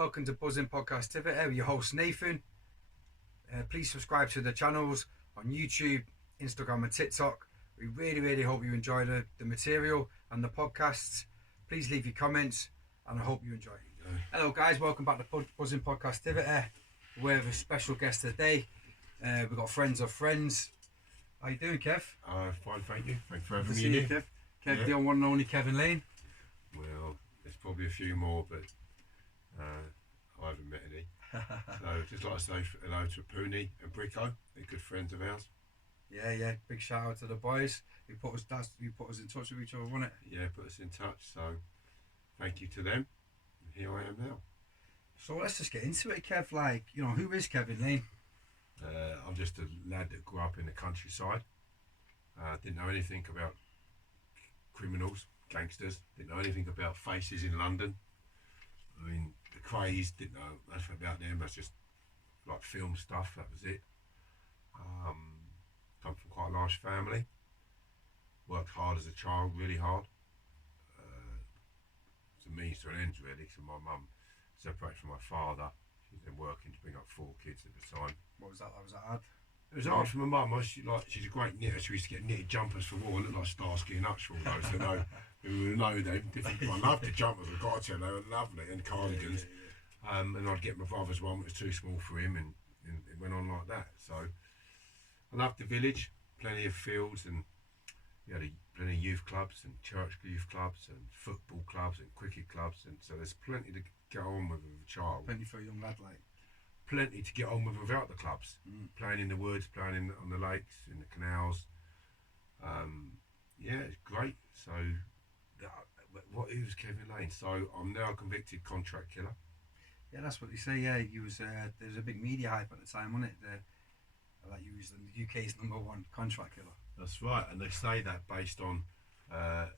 welcome to Buzzing Podcastivity with your host Nathan. Please subscribe to the channels on YouTube, Instagram and TikTok. We really hope you enjoy the material and the podcasts. Please leave your comments and I hope you enjoy it. Hello guys, welcome back to Buzzing Podcastivity. We have a special guest today. We've got friends of friends. How you doing, Kev? Fine, thank you. Thanks for having Good to me see here. you, Kev. Kev, the one and only Kevin Lane. Well, there's probably a few more, but I haven't met any. So just like to say hello to Pooney and Bricko. They're good friends of ours. Yeah. Big shout out to the boys. He put us in touch with each other, wasn't it? Yeah, put us in touch. So thank you to them. And here I am now. So let's just get into it, Kev. Like, you know, who is Kevin Lane? I'm just a lad that grew up in the countryside. Didn't know anything about criminals, gangsters. Didn't know anything about faces in London. I mean, the craze, didn't know nothing about them. That's just like film stuff, that was it. Come from quite a large family. Worked hard as a child, really hard. It's a means to an end, really. So my mum separated from my father. She was then working to bring up 4 kids at the time. What was that? Was that hard? It was hard for my mum. She's a great knitter. She used to get knitted jumpers for war, look like Starsky and Hutch for all those who know. Who know them. I loved the jumpers. I've got to tell you, they were lovely, and cardigans. Yeah. And I'd get my brother's one, which was too small for him, and it went on like that. So I loved the village. Plenty of fields, and we had plenty of youth clubs and church youth clubs and football clubs and cricket clubs, and so there's plenty to get on with a child. Plenty for a young lad, like. Plenty to get on with without the clubs. Playing in the woods, playing on the lakes, in the canals. Yeah, it's great. So, what is Kevin Lane? So, I'm now a convicted contract killer. Yeah, that's what they say. Yeah, he was. There was a big media hype at the time, wasn't it? Like he was the UK's #1 contract killer. That's right, and they say that based on, I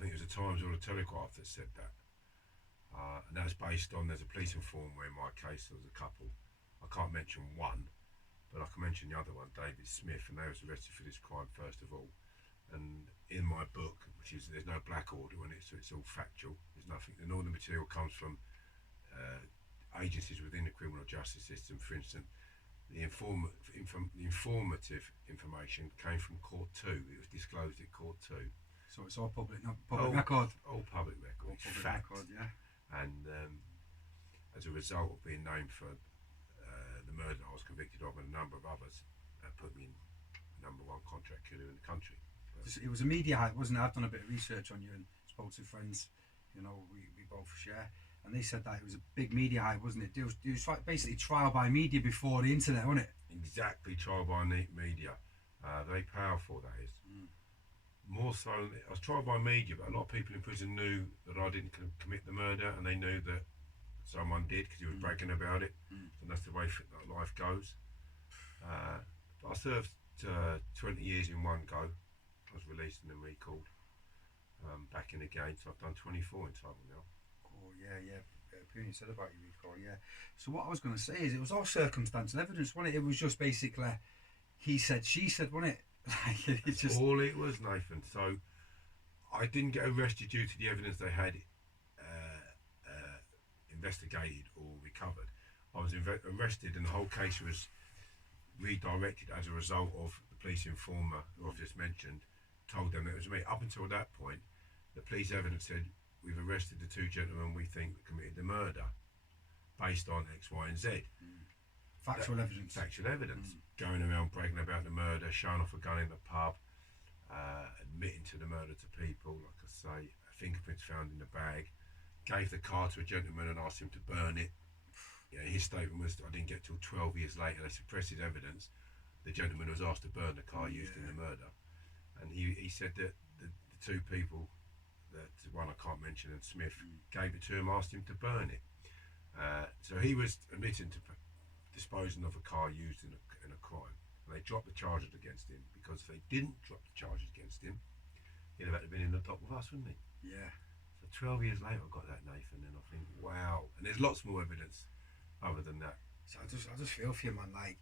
think it was the Times or the Telegraph that said that. And that's based on, there's a police informer where in my case there was a couple. I can't mention one, but I can mention the other one, David Smith, and they was arrested for this crime first of all. And in my book, which is, there's no black order in it, so it's all factual. There's nothing, and all the material comes from agencies within the criminal justice system. For instance, the informative information came from Court 2. It was disclosed at Court 2. So it's all public record? All public record. All public record, yeah. And as a result of being named for the murder I was convicted of and a number of others, that put me in #1 contract killer in the country. But it was a media hype, wasn't it? I've done a bit of research on you and spoke to friends, you know, we both share, and they said that it was a big media hype, wasn't it? It was basically trial by media before the internet, wasn't it? Exactly, trial by media. Very powerful, that is. More so, I was tried by media, but a lot of people in prison knew that I didn't commit the murder, and they knew that someone did because he was bragging about it. And that's the way life goes. But I served 20 years in one go. I was released and then recalled back in again, so I've done 24 in total now. Oh yeah. Pooney said about your recall, yeah. So what I was going to say is, it was all circumstantial evidence, wasn't it? It was just basically he said, she said, wasn't it? Like, it's just all it was, Nathan. So I didn't get arrested due to the evidence they had investigated or recovered. I was arrested, and the whole case was redirected as a result of the police informer who I've just mentioned told them that it was me. Up until that point, the police evidence said, we've arrested the 2 gentlemen we think that committed the murder based on X, Y and Z. factual evidence. Factual evidence. Going around bragging about the murder, showing off a gun in the pub, admitting to the murder to people, like I say, fingerprints found in the bag. Gave the car to a gentleman and asked him to burn it. You know, his statement was, I didn't get till 12 years later, they suppressed his evidence. The gentleman was asked to burn the car used in the murder. And he said that the 2 people, that one I can't mention, and Smith, gave it to him, asked him to burn it. So he was admitting to disposing of a car used in a crime. And they dropped the charges against him, because if they didn't drop the charges against him, he'd have had to been in the dock with us, wouldn't he? Yeah. So 12 years later I got that, Nathan, and I think, wow. And there's lots more evidence other than that. So I just feel for you, man. Like,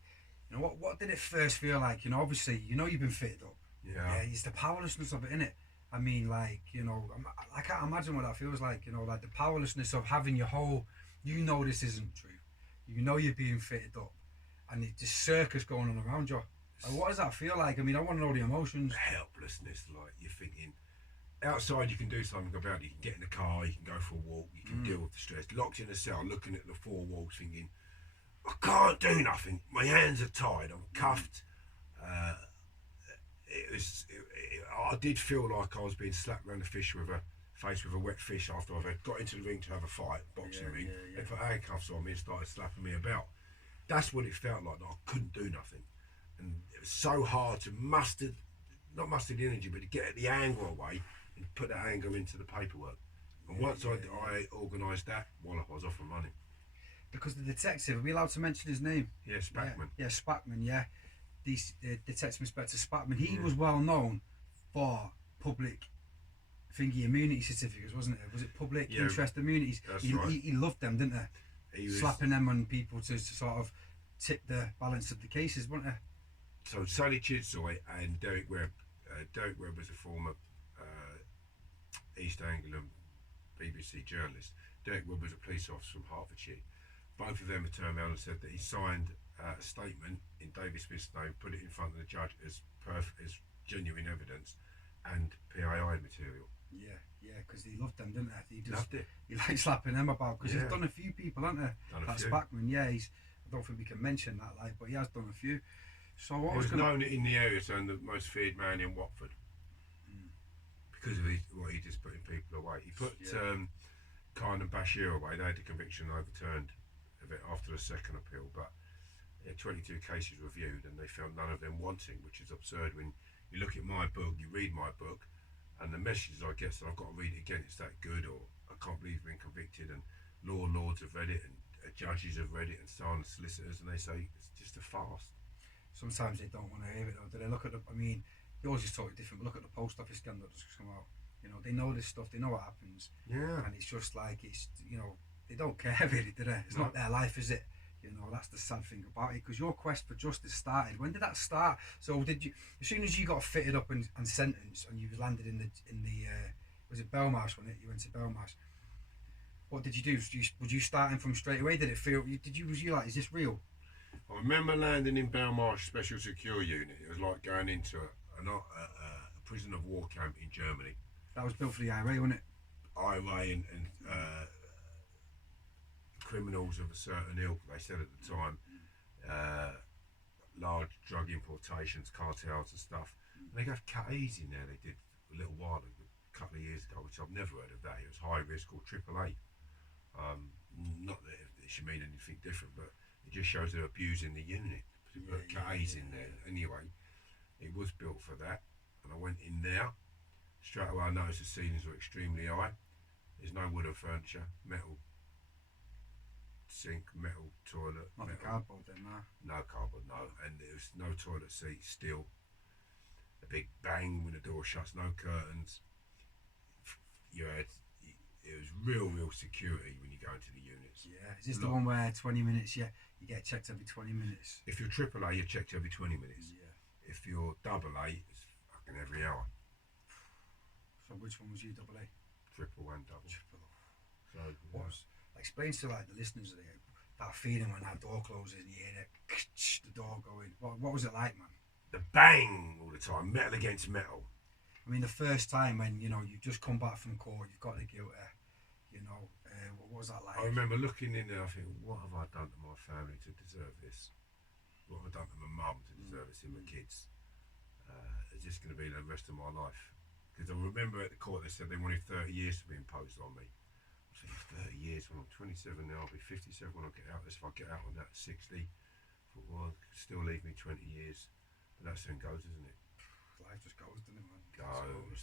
you know, what did it first feel like? You know, obviously, you know you've been fitted up. Yeah. It's the powerlessness of it, innit? I mean, like, you know, I can't imagine what that feels like, you know, like the powerlessness of having your whole You know this isn't true. You know you're being fitted up, and it's this circus going on around you. Like, what does that feel like? I mean, I want to know the emotions. Helplessness, like you're thinking. Outside, you can do something about it. You can get in the car, you can go for a walk, you can deal with the stress. Locked in a cell, looking at the four walls, thinking, I can't do nothing. My hands are tied. I'm cuffed. I did feel like I was being slapped around the face with a wet fish after I've got into the ring to have a fight, boxing ring. They put handcuffs on me and started slapping me about. That's what it felt like. That I couldn't do nothing, and it was so hard to not muster the energy, but to get the anger away and put that anger into the paperwork. And once I organised that, I was off and running. Because the detective, are we allowed to mention his name? Yeah, Spackman. Yeah, Spackman, yeah. Detective Inspector Spackman, he was well known for public immunity certificates, wasn't it? Was it public interest immunities? He loved them, didn't he? Slapping them on people to sort of tip the balance of the cases, wasn't it? So Sally Chidsoy and Derek Webb. Derek Webb was a former East Anglian BBC journalist. Derek Webb was a police officer from Hertfordshire. Both of them have turned around and said that he signed a statement in David Smith's name, put it in front of the judge as genuine evidence and PII material. Yeah, because he loved them, didn't he? Loved it. He liked slapping them about, because he's done a few people, hasn't he? That's Spackman, I don't think we can mention that, but he has done a few. So what he was known in the area as the most feared man in Watford because of what he just putting people away. He put Khan and Bashir away. They had the conviction overturned of it after the second appeal, but 22 cases reviewed and they found none of them wanting, which is absurd. When you look at my book, you read my book, and the messages I get, so I've got to read it again, it's that good, or I can't believe you've been convicted, and lords have read it, and judges have read it, and so on, solicitors, and they say it's just a farce. Sometimes they don't want to hear it though. Do they look at yours is totally different, but look at the post office scandal that's come out. They know this stuff, they know what happens. Yeah. And it's just like, they don't care really, do they? It's not their life, is it? That's the sad thing about it, because your quest for justice started. When did that start? So did you, as soon as you got fitted up and sentenced, and you landed in the was it Belmarsh, wasn't it? You went to Belmarsh. What did you do? Was you starting from straight away? Did it feel? Was you like, is this real? I remember landing in Belmarsh Special Secure Unit. It was like going into a prison of war camp in Germany. That was built for the IRA, wasn't it? IRA and criminals of a certain ilk, they said at the time, large drug importations, cartels and stuff. And they have CATs in there. They did a little while ago, a couple of years ago, which I've never heard of that. It was high risk, or AAA. Not that it should mean anything different, but it just shows they're abusing the unit. Put CATs in there. Anyway, it was built for that, and I went in there. Straight away I noticed the ceilings were extremely high. There's no wooden furniture, metal sink, metal toilet. Not the cardboard then, no? No cardboard, no. And there was no toilet seat, still. A big bang when the door shuts, no curtains. It was real security when you go into the units. Yeah, is this the one where 20 minutes, you get checked every 20 minutes? If you're AAA, you're checked every 20 minutes. Yeah. If you're AA, it's fucking every hour. So which one was you, AA? Triple and double. So, explain to the listeners that feeling when that door closes and you hear the door going. What was it like, man? The bang all the time, metal against metal. I mean, the first time when you've just come back from court, you've got the guilt. What was that like? I remember looking in there, I think, what have I done to my family to deserve this? What have I done to my mum to deserve this, and my kids? Is this going to be the rest of my life? Because I remember at the court they said they wanted 30 years to be imposed on me. I was thinking, 30 years, when I'm 27 now, I'll be 57 when I get out. If I get out on that 60, I thought, well, it'll still leave me 20 years. But that soon goes, isn't it? Life just goes, doesn't it, man?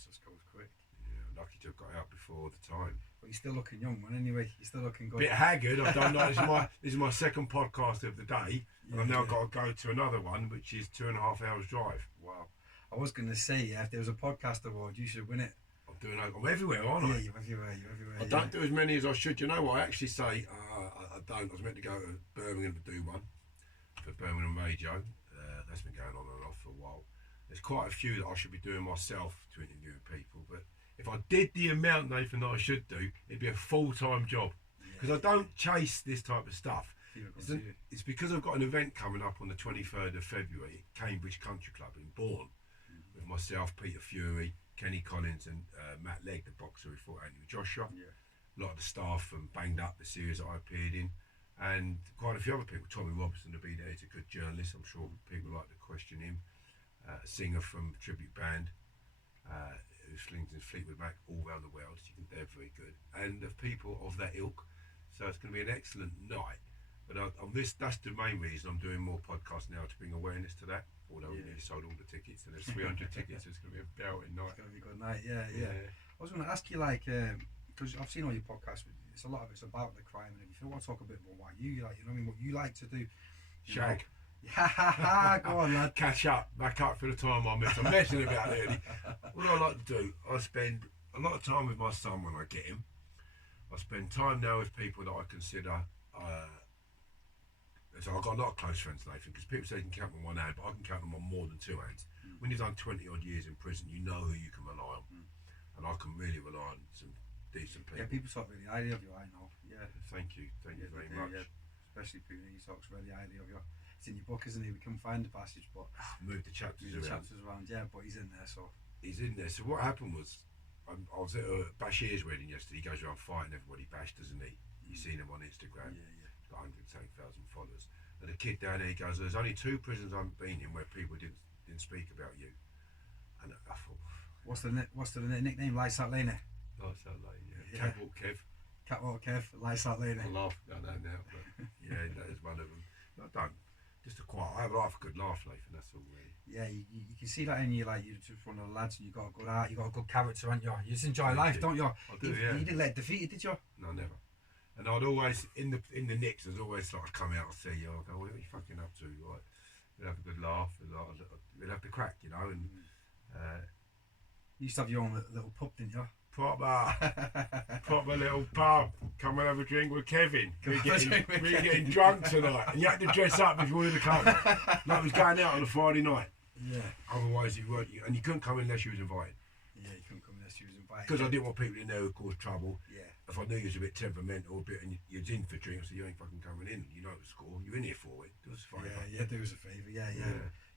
Just goes quick. Yeah, lucky to have got out before the time. But you're still looking young, man, anyway. You're still looking good. Bit haggard. I've done that. This is my second podcast of the day. And I've now got to go to another one, which is 2.5 hours drive. Wow. I was going to say, if there was a podcast award, you should win it. I'm everywhere, aren't I? Yeah, you're everywhere. I don't do as many as I should. You know what? I actually say I don't. I was meant to go to Birmingham to do one for Birmingham Radio. That's been going on and off for a while. There's quite a few that I should be doing myself to interview people. But if I did the amount, Nathan, that I should do, it'd be a full-time job. because I don't chase this type of stuff. It's because I've got an event coming up on the 23rd of February at Cambridge Country Club in Bourne with myself, Peter Fury, Kenny Collins and Matt Legg, the boxer who fought Anthony Joshua. A lot of the staff from Banged Up, the series that I appeared in, and quite a few other people. Tommy Robertson will be there, he's a good journalist, I'm sure people like to question him. A singer from a tribute band who slings his Fleetwood Mac all around the world, they're very good. And of people of that ilk, so it's going to be an excellent night. But that's the main reason I'm doing more podcasts now, to bring awareness to that. Although we nearly sold all the tickets, and there's 300 tickets, so it's going to be a belting night. It's going to be a good night, yeah. I was going to ask you, like, because I've seen all your podcasts, it's a lot of it's about the crime and everything. I want to talk a bit more what you like, you know what I mean, what you like to do. Shag. Go on, lad. Catch up, back up for the time I missed. I'm messing about it. What I like to do, I spend a lot of time with my son when I get him. I spend time now with people that I consider. So I've got a lot of close friends, Nathan, because people say you can count them on one hand, but I can count them on more than two hands. When you've done 20 odd years in prison, you know who you can rely on, and I can really rely on some decent people. Yeah, people talk really highly of you, I know. Yeah. Thank you very much. Yeah. Especially people who talks really highly of you. It's in your book, isn't it? We couldn't find the passage, but move the chapters around. Yeah, but he's in there, so. He's in there. So what happened was, I was at Bashir's wedding yesterday. He goes around fighting everybody Bash, doesn't he? You've seen him on Instagram. Yeah. 110,000 followers, and the kid down there, he goes, there's only 2 prisons I've been in where people didn't speak about you. And I thought, what's the nickname? Lights Out Laney. Lights Out Laney, yeah. Catwalk Kev. Catwalk Kev, Lights Out Laney. I laugh about that now, but yeah, that is one of them. I don't, just a quiet, I have a good laugh, Nathan, that's all really. Yeah, you can see that in you, like, you're just one of the lads and you've got a good heart, you've got a good character, haven't you? You just enjoy life, don't you? I do, yeah. You didn't let defeated, did you? No, never. And I'd always, in the nicks, there's always like, I'd come out and see you, I'd go, what are you fucking up to? Like, we'd have a good laugh, we'd have the crack, you know, and... you used to have your own little pub, didn't you? Proper little pub. Come and have a drink with Kevin. We're getting drunk tonight. And you had to dress up if you wanted to come. Like it was going out on a Friday night. Yeah. Otherwise you weren't, and you couldn't come unless you was invited. Yeah, you couldn't come unless you was invited. Because I didn't want people in there who cause trouble. Yeah. If I knew you was a bit temperamental, and you was in for drinks, so you ain't fucking coming in. You know the score. You're in here for it. Do us a favour. Yeah, do us a favour. Yeah.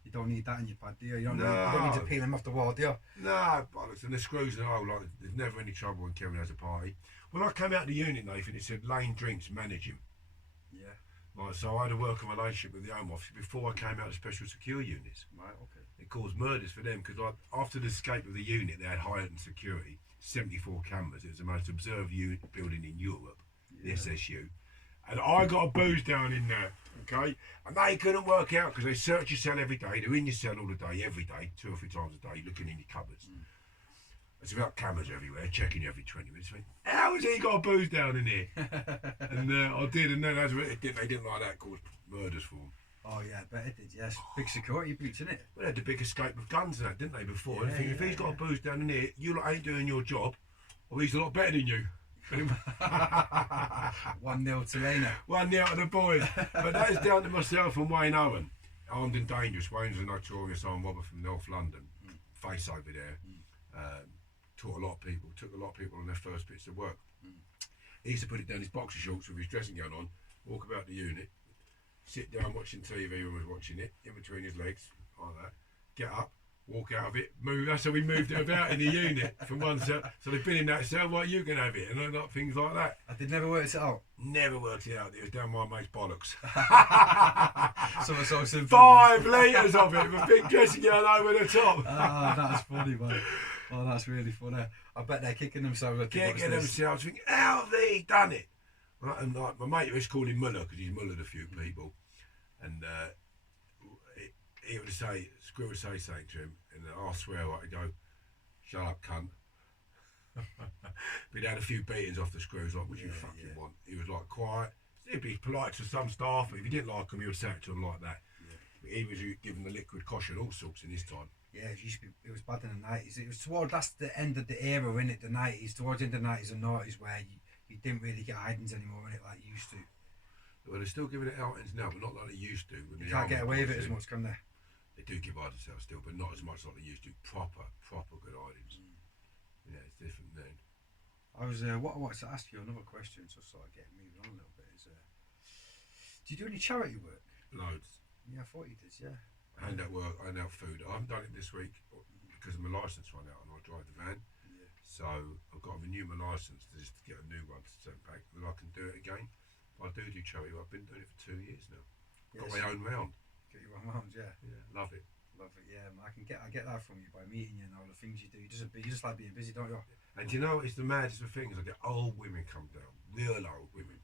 You don't need that in your pad, do you? You don't need to peel him off the wall, do you? No, bollocks. And the screws and all, like, there's never any trouble when Kevin has a party. When I came out of the unit, Nathan, it said Lane drinks, manage him. Yeah. Like, so I had a working relationship with the Home Office before I came out of special secure units. Right, okay. It caused murders for them because after the escape of the unit, they had heightened security, 74 cameras. It was the most observed unit building in Europe, the SSU. And I got a booze down in there, okay? And they couldn't work out because they search your cell every day. They're in your cell all the day, every day, 2 or 3 times a day, looking in your cupboards. It's about cameras everywhere, checking you every 20 minutes. How has he got a booze down in here? And I did, and then they didn't like that, caused murders for them. Oh yeah, I bet it did, yes. Big security breach, innit? Well, they had the big escape of guns and that, didn't they, before? Yeah, if he's got a booze down in here, you lot ain't doing your job, or he's a lot better than you. 1-0 to Laney. 1-0 to the boys. But that is down to myself and Wayne Owen. Armed and Dangerous. Wayne's a notorious armed robber from North London. Face over there. Took a lot of people on their first bits of work. He used to put it down his boxer shorts with his dressing gown on, walk about the unit, sit down watching TV when he was watching it, in between his legs, like that, get up, walk out of it, move. That's how we moved it about in the unit from one cell. So they've been in that cell, right, you can have it, and like things like that. I did never work it out. Never worked it out. It was down my mate's bollocks. So simple. 5 litres of it with a big dressing gown over the top. Oh, that's funny, man. Oh, that's really funny. I bet they're kicking themselves. Kicking themselves, thinking, how have they done it? Right, and like my mate was called him Muller because he's mullered a few people, and he would say, Screw would say something to him, and I swear, I'd go, shut up, cunt. But he'd had a few beatings off the Screws, like, what you fucking want? He was like quiet. He'd be polite to some staff, but if he didn't like them, he would say it to them like that. Yeah. But he was given the liquid caution, all sorts in his time. Yeah, it was bad in the 90s. It was that's the end of the era, innit, the 90s, towards the end of the 90s and 90s, where you didn't really get hidings anymore, innit, like you used to. Well, they're still giving it outings now, but not like they used to. You can't get away with it as much, can they? They do give hidings out still, but not as much like they used to. Proper good hidings. Yeah, it's different then. What I wanted to ask you, another question, to sort of get moving on a little bit, is do you do any charity work? Loads. Yeah, I thought you did. Yeah. I hand out work, I hand out food. I haven't done it this week because my licence ran out and I drive the van. Yeah. So I've got to renew my licence to just get a new one to send back, then I can do it again. But I do charity work. I've been doing it for 2 years now. Got my own round. Get your own round, yeah. Yeah, love it. Love it, yeah. I get that from you by meeting you and all the things you do. You just like being busy, don't you? And you know, it's the maddest of things. I get old women come down, real old women,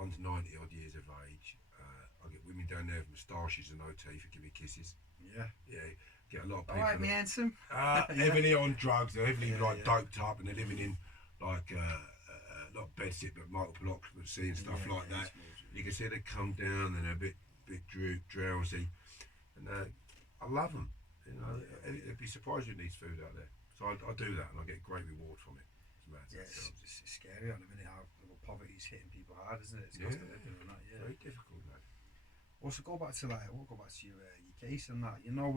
under 90 odd years of age. I get women down there with moustaches and no teeth who give me kisses. Yeah. Yeah. Get a lot of people. All right, me handsome. Heavily on drugs. They're heavily Yeah. doped up, and they're living in like not bedsit, but multiple occupancy and stuff like that. You can see they come down and they're a bit drowsy, and I love them. You know, they'd be surprised who needs food out there. So I do that, and I get great reward from it. It's mad. Yeah, it's scary at the minute how poverty's hitting people hard, isn't it? It's cost of living and that. Yeah. Very difficult, man. Also, we'll go back to your case and that. You know,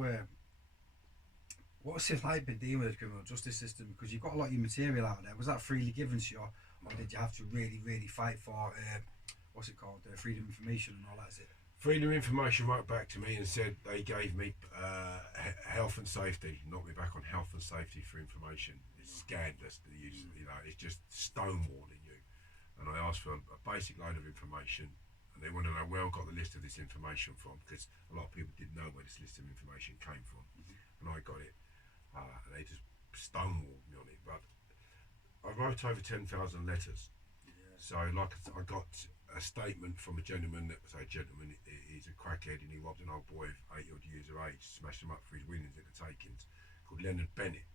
what's it like been dealing with the criminal justice system? Because you've got a lot of your material out there. Was that freely given to you, or did you have to really, really fight for freedom of information and all that? Is it? Freedom of Information wrote back to me and said they gave me health and safety, knocked me back on health and safety for information. It's scandalous. You know, it's just stonewalling you. And I asked for a basic load of information, and they want to know where I got the list of this information from, because a lot of people didn't know where this list of information came from, and I got it, and they just stonewalled me on it. But I wrote over 10,000 letters, so like I got a statement from a gentleman that was he's a crackhead and he robbed an old boy of 80 odd years of age, smashed him up for his winnings at the takings, called Leonard Bennett,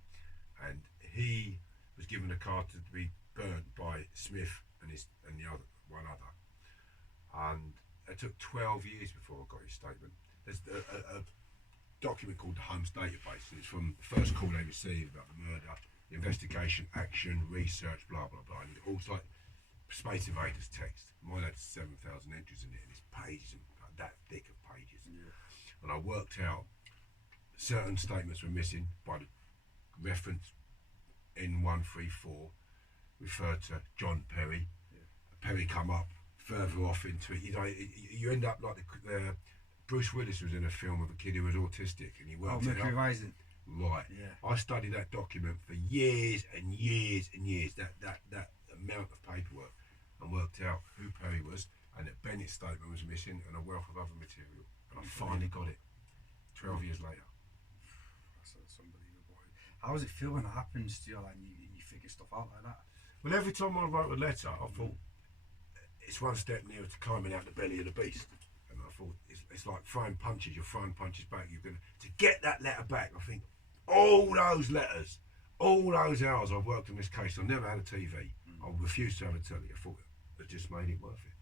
and he was given a car to be burnt by Smith and the other one other, and it took 12 years before I got his statement. There's a document called the Holmes Database, and it's from the first call they received about the murder, investigation, action, research, blah blah blah, and it all's like Space Invaders text. Mine had 7,000 entries in it, and it's pages, like that thick of pages. Yeah. And I worked out certain statements were missing by the reference N134 referred to John Perry. Yeah. Perry come up further off into it. You know, you end up like the Bruce Willis was in a film of a kid who was autistic, and he worked Mercury Rising. Right. Yeah. I studied that document for years and years and years. That amount of paperwork, and worked out who Perry was, and that Bennett's statement was missing, and a wealth of other material. And I finally got it 12 years later. That's unbelievable. How does it feel when it happens to you, like you figure stuff out like that? Well, every time I wrote a letter, I thought it's one step nearer to climbing out the belly of the beast. And I thought it's like throwing punches. You're throwing punches back. You're gonna to get that letter back. I think all those letters, all those hours I've worked on this case. I've never had a TV. I refused to have a telly. I thought it just made it worth it.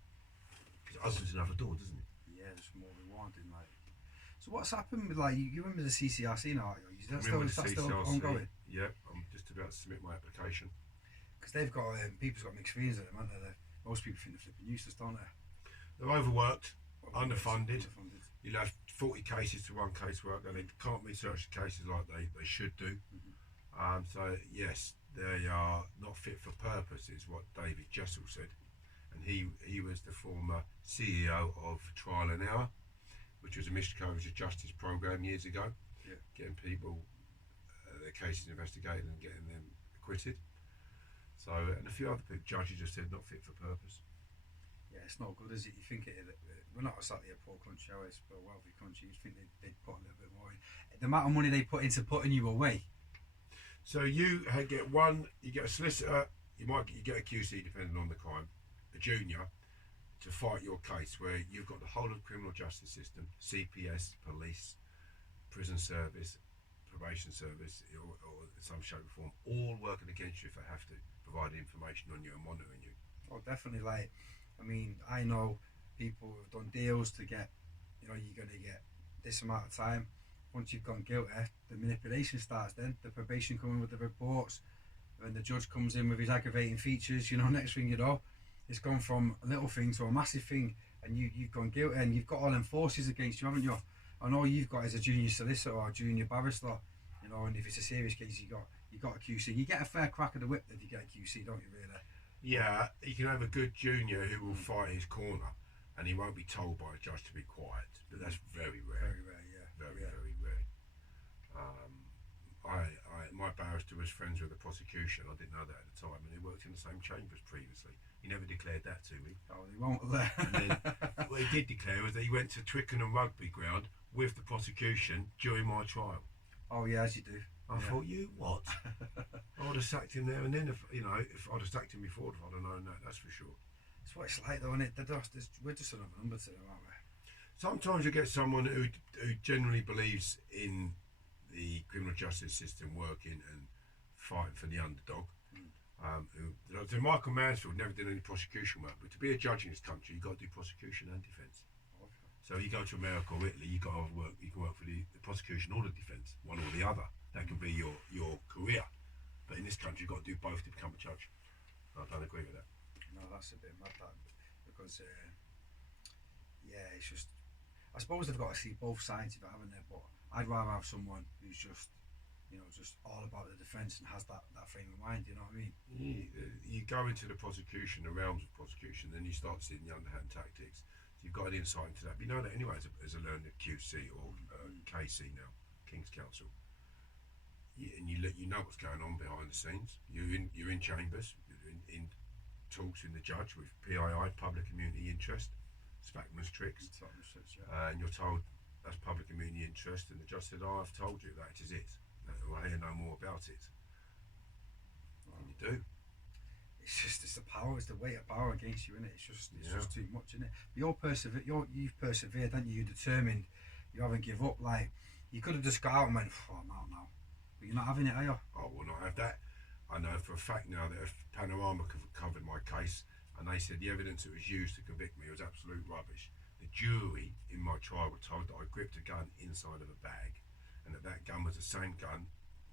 Because it opens another door, doesn't it? Yeah, there's more rewarding. Like, so what's happened with you remember the CCRC now? Is that still ongoing? Yeah, I'm just about to submit my application. Because they've got people's got mixed feelings at them, haven't they? Most people think they're flipping useless, don't they? They're overworked, underfunded. You'll have 40 cases to one caseworker, and they can't research the cases like they should do. So yes, they are not fit for purpose, is what David Jessel said, and he was the former CEO of Trial and Error, which was a miscarriage of justice program years ago, getting people their cases investigated and getting them acquitted. So, and a few other people, judges just said not fit for purpose. Yeah, it's not good, is it? You think we're not exactly a poor country, are we? It's a wealthy country. You'd think they'd put a little bit more in. The amount of money they put into putting you away. So you get a solicitor, you get a QC depending on the crime, a junior, to fight your case, where you've got the whole of the criminal justice system, CPS, police, prison service, probation service, or in some shape or form, all working against you if they have to, providing information on you and monitoring you. Oh, definitely. Like, I mean, I know people who've done deals to get, you're going to get this amount of time. Once you've gone guilty, the manipulation starts then. The probation coming with the reports, and the judge comes in with his aggravating features. Next thing you know, it's gone from a little thing to a massive thing, and you've gone guilty, and you've got all them forces against you, haven't you? And all you've got is a junior solicitor or a junior barrister, and if it's a serious case, you got a QC. You get a fair crack of the whip if you get a QC, don't you? Really? Yeah, you can have a good junior who will fight his corner, and he won't be told by a judge to be quiet. But that's very rare. Very rare, yeah. Very rare. My barrister was friends with the prosecution. I didn't know that at the time, and he worked in the same chambers previously. He never declared that to me. Oh, they won't. And then what he did declare was that he went to Twickenham Rugby Ground with the prosecution during my trial. Oh yeah, as you do. I thought, you what? I would have sacked him there and then. If I'd have sacked him before, if I'd have known that, that's for sure. That's what it's like, though, isn't it? We're just another number to them, aren't we? Sometimes you get someone who genuinely believes in the criminal justice system working and fighting for the underdog. Michael Mansfield never did any prosecution work, but to be a judge in this country, you've got to do prosecution and defence. Okay. So you go to America or Italy, you can work for the prosecution or the defence, one or the other. That can be your career. But in this country, you've got to do both to become a judge. I don't agree with that. No, that's a bit mad, that, because it's just. I suppose they've got to see both sides of it, haven't they? But I'd rather have someone who's just all about the defence and has that frame of mind. You know what I mean? You go into the prosecution, the realms of prosecution, then you start seeing the underhand tactics. So you've got an insight into that. But you know that anyway as a learned QC or KC now, King's Counsel. And you know what's going on behind the scenes. You're in chambers, you're in talks in the judge with PII, public immunity interest, Spackman's tricks, and you're told that's public immunity interest, and the judge said, "Oh, I've told you that is it. I hear no more about it." And you do. It's the power, it's the weight of power against you, isn't it? It's just too much, isn't it? You've persevered, haven't you? You're determined. You haven't give up. Like, you could have just got out and went, "Oh, I'm out now." But you're not having it, are you? I will not have that. I know for a fact now that if Panorama covered my case, and they said the evidence that was used to convict me was absolute rubbish. The jury in my trial were told that I gripped a gun inside of a bag, and that gun was the same gun,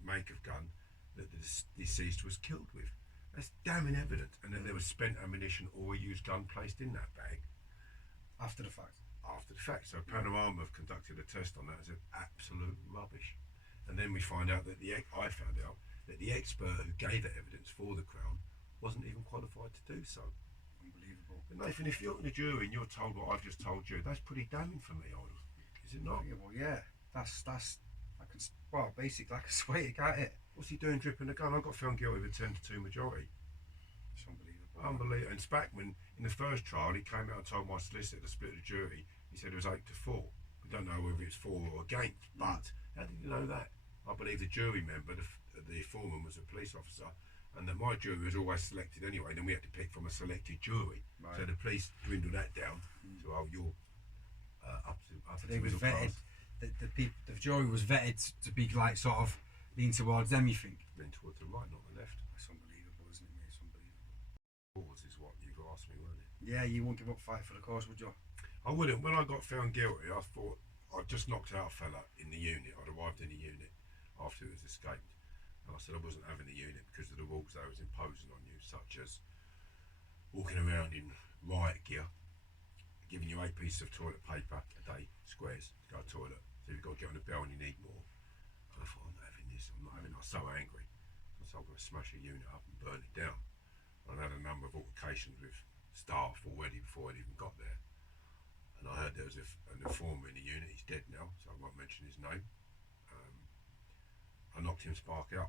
make of gun, that the deceased was killed with. That's damning evidence. And that there was spent ammunition or a used gun placed in that bag. After the fact. After the fact. So Panorama have conducted a test on that and said absolute rubbish. And then I found out that the expert who gave that evidence for the Crown wasn't even qualified to do so. Unbelievable. But Nathan, if you're in the jury and you're told what I've just told you, that's pretty damning for me, is it not? Yeah, well, yeah. Basically, I can sway it, can't it? What's he doing dripping the gun? I got found guilty with a 10-2 majority. It's unbelievable. Unbelievable. And Spackman, in the first trial, he came out and told my solicitor to split the jury. He said it was 8-4. We don't know whether it's for or against, but how did you know that? I believe the jury member, the foreman, was a police officer, and that my jury was always selected anyway. Then we had to pick from a selected jury. Right. So the police dwindled that down to you're up to they was vetted. The jury was vetted to be like sort of lean towards them. You think? Lean towards the right, not the left. That's unbelievable, isn't it, mate? It's unbelievable. Cause is what you've asked me, weren't it? Yeah, you won't give up fight for the cause, would you? I wouldn't. When I got found guilty, I thought I'd just knocked out a fella in the unit. I'd arrived in the unit after it was escaped. And I said I wasn't having the unit because of the rules they was imposing on you, such as walking around in riot gear, giving you 8 pieces of toilet paper a day, squares, to go to the toilet. So you've got to get on the bell and you need more. And I thought, I'm not having this, I'm not having it. I was so angry. So I'm going to smash a unit up and burn it down. And I had a number of altercations with staff already before I'd even got there. And I heard there was an informer in the unit. He's dead now, so I won't mention his name. I knocked him spark out.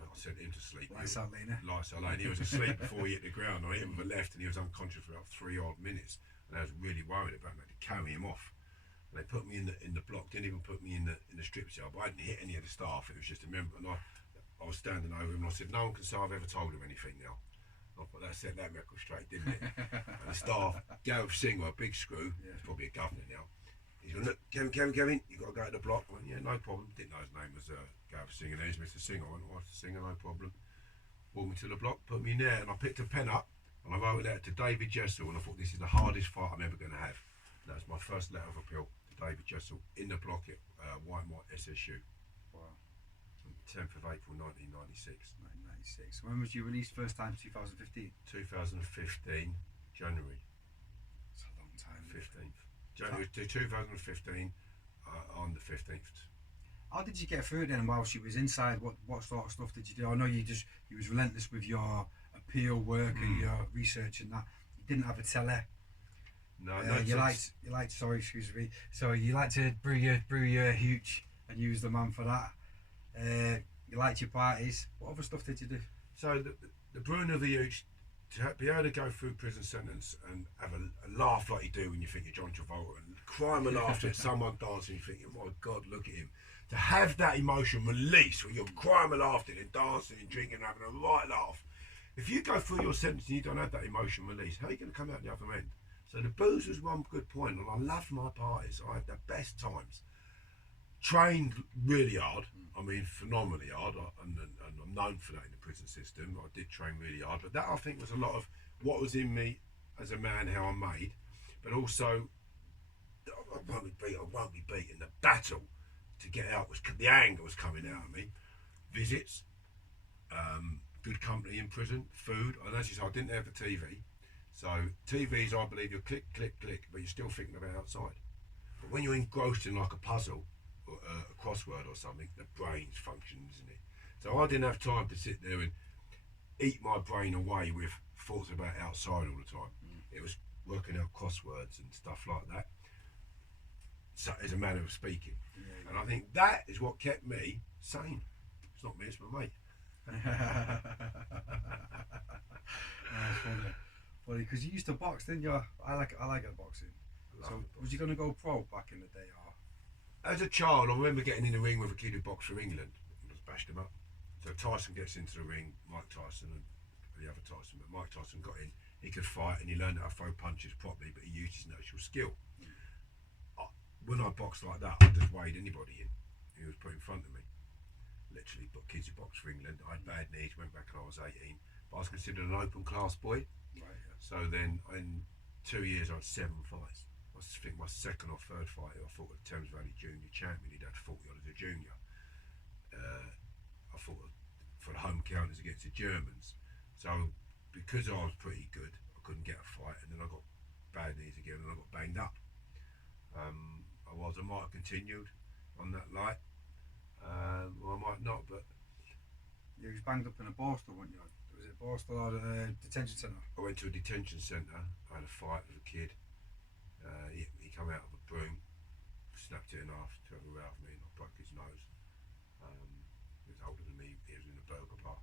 I sent him to sleep. Lights Out Laney. Lights Out Laney. He was asleep before he hit the ground. I hit him with a left and he was unconscious for about 3 odd minutes. And I was really worried about him. I had to carry him off. And they put me in the block, didn't even put me in the strip cell. But I didn't hit any of the staff. It was just a member. And I was standing over him and I said, no one can say I've ever told him anything now. But that set that record straight, didn't it? And the staff, Gareth Singer, a big screw, he's probably a governor now. He's going, look, Kevin, you've got to go to the block. I went, yeah, no problem. Didn't know his name was Gareth Singer. There's Mr. Singer. I went, oh, Mr. Singer, no problem. Brought me to the block, put me in there, and I picked a pen up, and I wrote a letter to David Jessel, and I thought, this is the hardest fight I'm ever going to have. And that was my first letter of appeal to David Jessel in the block at Whitemore SSU. Wow. 10th of April 1996. 1996. When was you released first time? 2015? 2015, January. It's a long time. 15th. January 2015, on the 15th. How did you get through it then while she was inside? What sort of stuff did you do? I know you was relentless with your appeal work and your research and that. You didn't have a telly. No, you liked. Sorry, excuse me. So you like to brew your hooch and use the man for that. You liked your parties. What other stuff did you do? So the brewing of the hooch, to be able to go through prison sentence and have a laugh like you do when you think you're John Travolta and cry and laughter at someone dancing, you think, oh my God, look at him. To have that emotion release when you're crying and laughing and dancing and drinking and having a right laugh. If you go through your sentence and you don't have that emotion release, how are you going to come out the other end? So the booze was one good point, and I loved my parties. I had the best times. Trained really hard. I mean, phenomenally hard, and I'm known for that in the prison system. I did train really hard, but that I think was a lot of what was in me as a man, how I'm made, but also I won't be beaten. The battle to get out was the anger was coming out of me. Visits, good company in prison, food. And as you said, I didn't have the TV, so TVs, I believe, you're click, click, click, but you're still thinking about outside. But when you're engrossed in like a puzzle, or a crossword or something, the brain's functioning, isn't it? So I didn't have time to sit there and eat my brain away with thoughts about outside all the time. It was working out crosswords and stuff like that. So, as a manner of speaking. And I think that is what kept me sane. It's not me, it's my mate. Funny, because you used to box, didn't you? I like boxing. So was you going to go pro back in the day? Or? As a child, I remember getting in the ring with a kid who boxed for England. I just bashed him up. So Tyson gets into the ring, Mike Tyson and the other Tyson, but Mike Tyson got in. He could fight and he learned how to throw punches properly, but he used his natural skill. When I boxed like that, I just weighed anybody in who was put in front of me. Literally, but kids who boxed for England. I had bad knees, went back when I was 18, but I was considered an open class boy. Right, yeah. So then in 2 years I had 7 fights. I think my second or third fight I fought at Thames Valley Junior Champion. He'd had 40 odd as a junior. I fought for the home counters against the Germans. So because I was pretty good, I couldn't get a fight, and then I got bad knees again and I got banged up. I might have continued on that light, or I might not, but... You was banged up in a Borstal, weren't you? Was it Borstal or a detention centre? I went to a detention centre, I had a fight with a kid. He came out of a broom, snapped it in half to have a row with me, and I broke his nose. He was older than me, he was in a burger bar.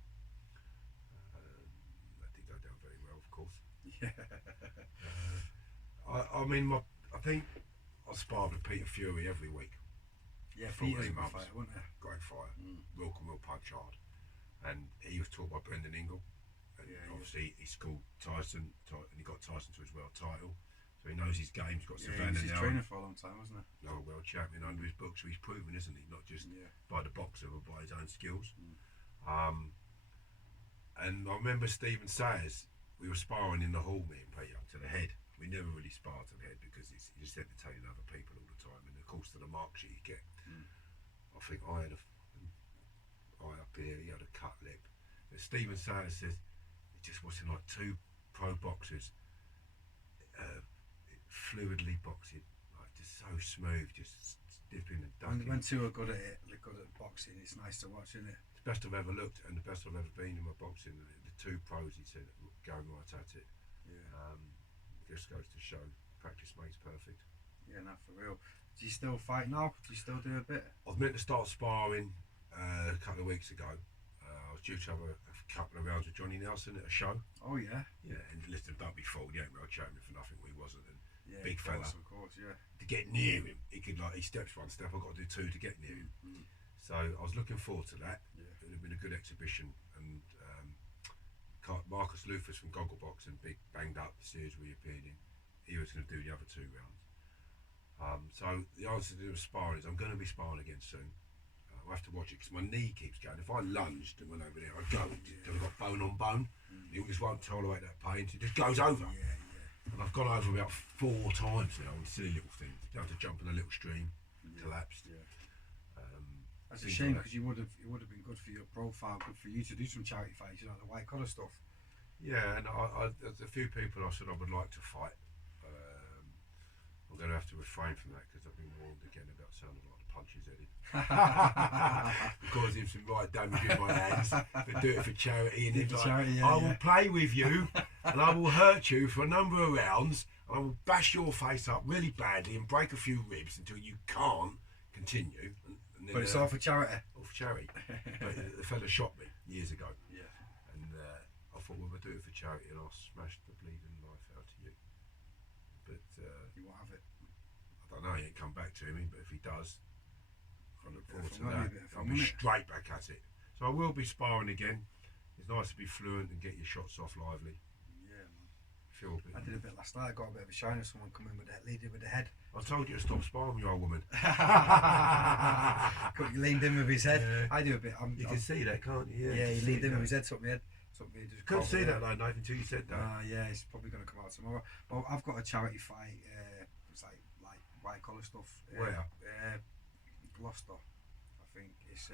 That didn't go down very well, of course. Yeah. I think I sparred with Peter Fury every week. Yeah, Peter's a good fighter, wasn't he? Great fighter, real punch hard. And he was taught by Brendan Ingle. And obviously he schooled Tyson, and he got Tyson to his world title. So he knows his game. He's got Savannah he was now. training for a long time, wasn't he? No, world champion under his book, so he's proven, isn't he? Not just by the boxer, but by his own skills. And I remember Stephen Sayers, we were sparring in the hall, me and Peter, to the head. We never really sparred to the head because he's just entertaining other people all the time. And of course, to the mark sheet you get, I think I had a eye up here, he had a cut lip. But Stephen Sayers says, it's just watching like 2 pro boxers fluidly boxing, like just so smooth, just dipping and ducking. When 2 are good at it, they're good at boxing, it's nice to watch, isn't it? It's the best I've ever looked and the best I've ever been in my boxing. The 2 pros, he said, going right at it. Yeah. Just goes to show practice makes perfect. Yeah, no, for real. Do you still fight now? Do you still do a bit? I was meant to start sparring a couple of weeks ago. I was due to have a couple of rounds with Johnny Nelson at a show. Oh yeah. Yeah, and listen, don't be fooled. He ain't world champion for nothing. He wasn't. And Yeah, big fella. Of course, yeah. To get near him, he steps 1 step. I've got to do 2 to get near him. So I was looking forward to that. Yeah. It would have been a good exhibition. And Marcus Lufus from Gogglebox and Big Banged Up, the series we appeared in, he was going to do the other 2 rounds. So the answer to the sparring is I'm going to be sparring again soon. I have to watch it because my knee keeps going. If I lunged and went over there, I'd go until I've got bone on bone. He just won't tolerate that pain. It just goes over. Yeah. And I've gone over about 4 times now on silly little things. You have to jump in a little stream, collapsed. Yeah. That's a shame because it would have been good for your profile, good for you to do some charity fights, you know, the white collar stuff. Yeah, and there's a few people I said I would like to fight. I'm going to have to refrain from that because I've been warned again about sounding like the punches headed. Causing some right damage in my hands. But do it for charity. And it's like, charity, I will play with you and I will hurt you for a number of rounds and I will bash your face up really badly and break a few ribs until you can't continue. And then, But it's all for charity. All for charity. But the fella shot me years ago. Yeah. And I thought, well, we'll do it for charity and I'll smash the bleeding life out of you. But You won't have it. I don't know, he ain't come back to me, but if he does, I look forward to money, that. I'll be straight back at it. So I will be sparring again. It's nice to be fluent and get your shots off lively. Yeah, man. Feel a bit. I did a bit last night. I got a bit of a shine of someone coming with the leading with the head. I told you to stop sparring, you old woman. Got you leaned in with his head. Yeah. I do a bit. You can see that, can't you? Yeah, he leaned in with his head, took me head. Just couldn't see that though, Nathan, until you said that. Yeah, it's probably going to come out tomorrow. But I've got a charity fight. It's like white collar stuff. Where? Gloucester, I think. It's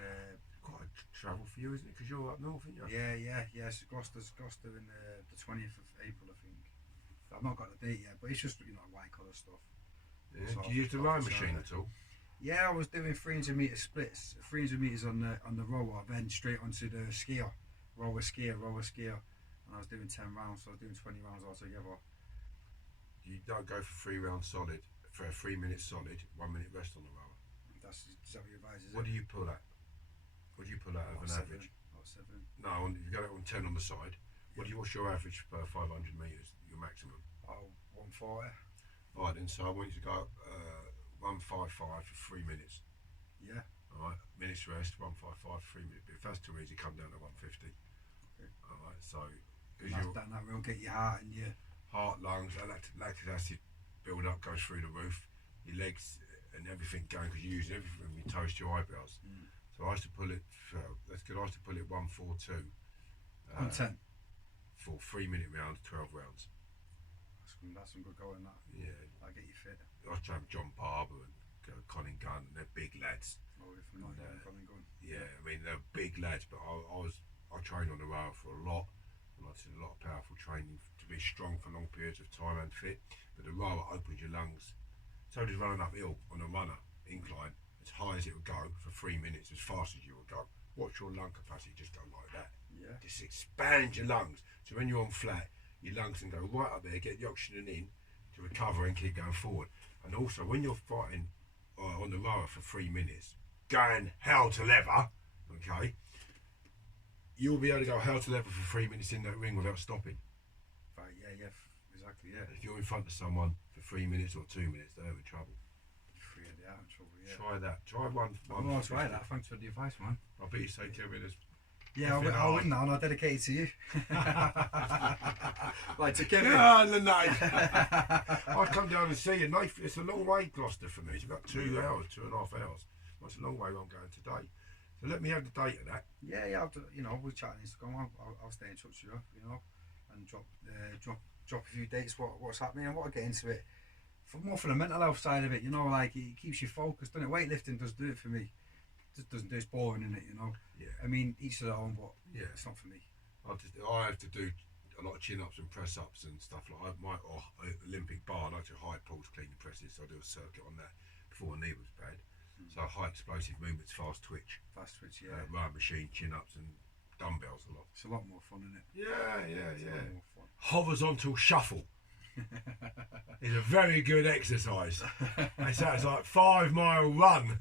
quite a travel for you, isn't it? Because you're up north, aren't you? Yeah. So Gloucester in the 20th of April, I think. I've not got the date yet, but it's just white collar stuff. Yeah. Do you use the rowing machine at all? Yeah, I was doing 300 metre splits, 300 metres on the rower, then straight onto the skier, rower skier, and I was doing 10 rounds, so I was doing 20 rounds altogether. You don't go for 3 rounds solid, for a 3 minute solid, 1 minute rest on the rower. Is that what your advice is? What do you pull at? What do you pull at of an average? About 7. No, if you got it on 10 on the side, what's your average per 500 metres, your maximum? 140. Alright then, so I want you to go 155 for 3 minutes. Yeah. Alright, minutes rest, 155 for 3 minutes. But if that's too easy, come down to 150. Okay. Alright, so that will get your heart and your heart, lungs, lactic acid build up goes through the roof, your legs and everything going because you're using everything from your toes to your eyebrows. So I used to pull it that's good, I used to pull it 142 on 10 for 3 minute rounds, 12 rounds. That's some good going, that. Yeah. I'll get you fit. I used to have John Barber and Colin Gunn, and they're big lads. Oh, if I'm not even Colin Gunn. Yeah, I mean they're big lads, but I trained on the rower for a lot, and I did a lot of powerful training to be strong for long periods of time and fit. But the rower opens your lungs. So does running uphill on a runner incline, as high as it would go for 3 minutes, as fast as you would go. Watch your lung capacity just go like that. Yeah. Just expand your lungs. So when you're on flat, your lungs can go right up there, get the oxygen in to recover and keep going forward. And also when you're fighting on the rower for 3 minutes, going hell to leather, okay, you'll be able to go hell to leather for 3 minutes in that ring without stopping. Right, yeah, exactly, yeah. If you're in front of someone for 3 minutes or 2 minutes, they're in trouble. You're out of trouble, yeah. Try that. Try one. I'll try that. Thanks for the advice, man. I bet you say 10 minutes. Yeah, I'll win now, and I'll dedicate it to you. Like to Kevin. Yeah, no. I'd come down and see you, Nathan. It's a long way, Gloucester, for me. It's about 2 hours, 2.5 hours. That's a long way I'm going today. So let me have the date of that. Yeah, I'll do, we'll chat on Instagram. I'll stay in touch with you, and drop a few dates, what's happening, and what I get into it. More for the mental health side of it, like it keeps you focused, doesn't it? Weightlifting does do it for me. Just doesn't do, it's boring, isn't it? Yeah. I mean, each to their own, but yeah, it's not for me. I have to do a lot of chin-ups and press-ups and stuff like my Olympic bar. I like to high pulse clean and presses, so I do a circuit on that before my knee was bad. So high explosive movements, fast twitch, yeah. rowing machine, chin-ups and dumbbells a lot. It's a lot more fun, isn't it? Yeah. It's a lot more fun. Horizontal shuffle. It's a very good exercise. It sounds like 5 mile run.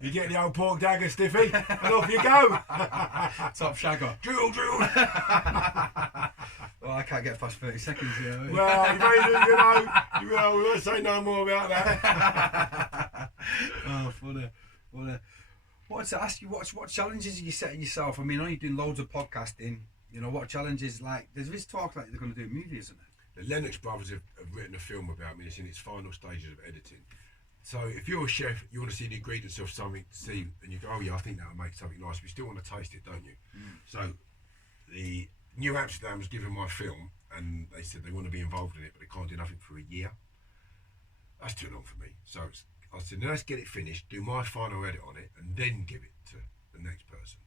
You get the old pork dagger stiffy and off you go. Top shagger. Drill. Well, I can't get past 30 seconds here. Well, we won't say no more about that. Oh, funny. Wanted to ask you, what challenges are you setting yourself? I mean, I know you're doing loads of podcasting. What challenges, like, there's this talk like they're going to do a movie, isn't it? The Lennox brothers have written a film about me. It's in its final stages of editing. So if you're a chef, you want to see the ingredients of something to see, and you go, oh yeah, I think that'll make something nice. But you still want to taste it, don't you? So the New Amsterdam was given my film, and they said they want to be involved in it, but they can't do nothing for a year. That's too long for me. So I said, now let's get it finished, do my final edit on it, and then give it to the next person.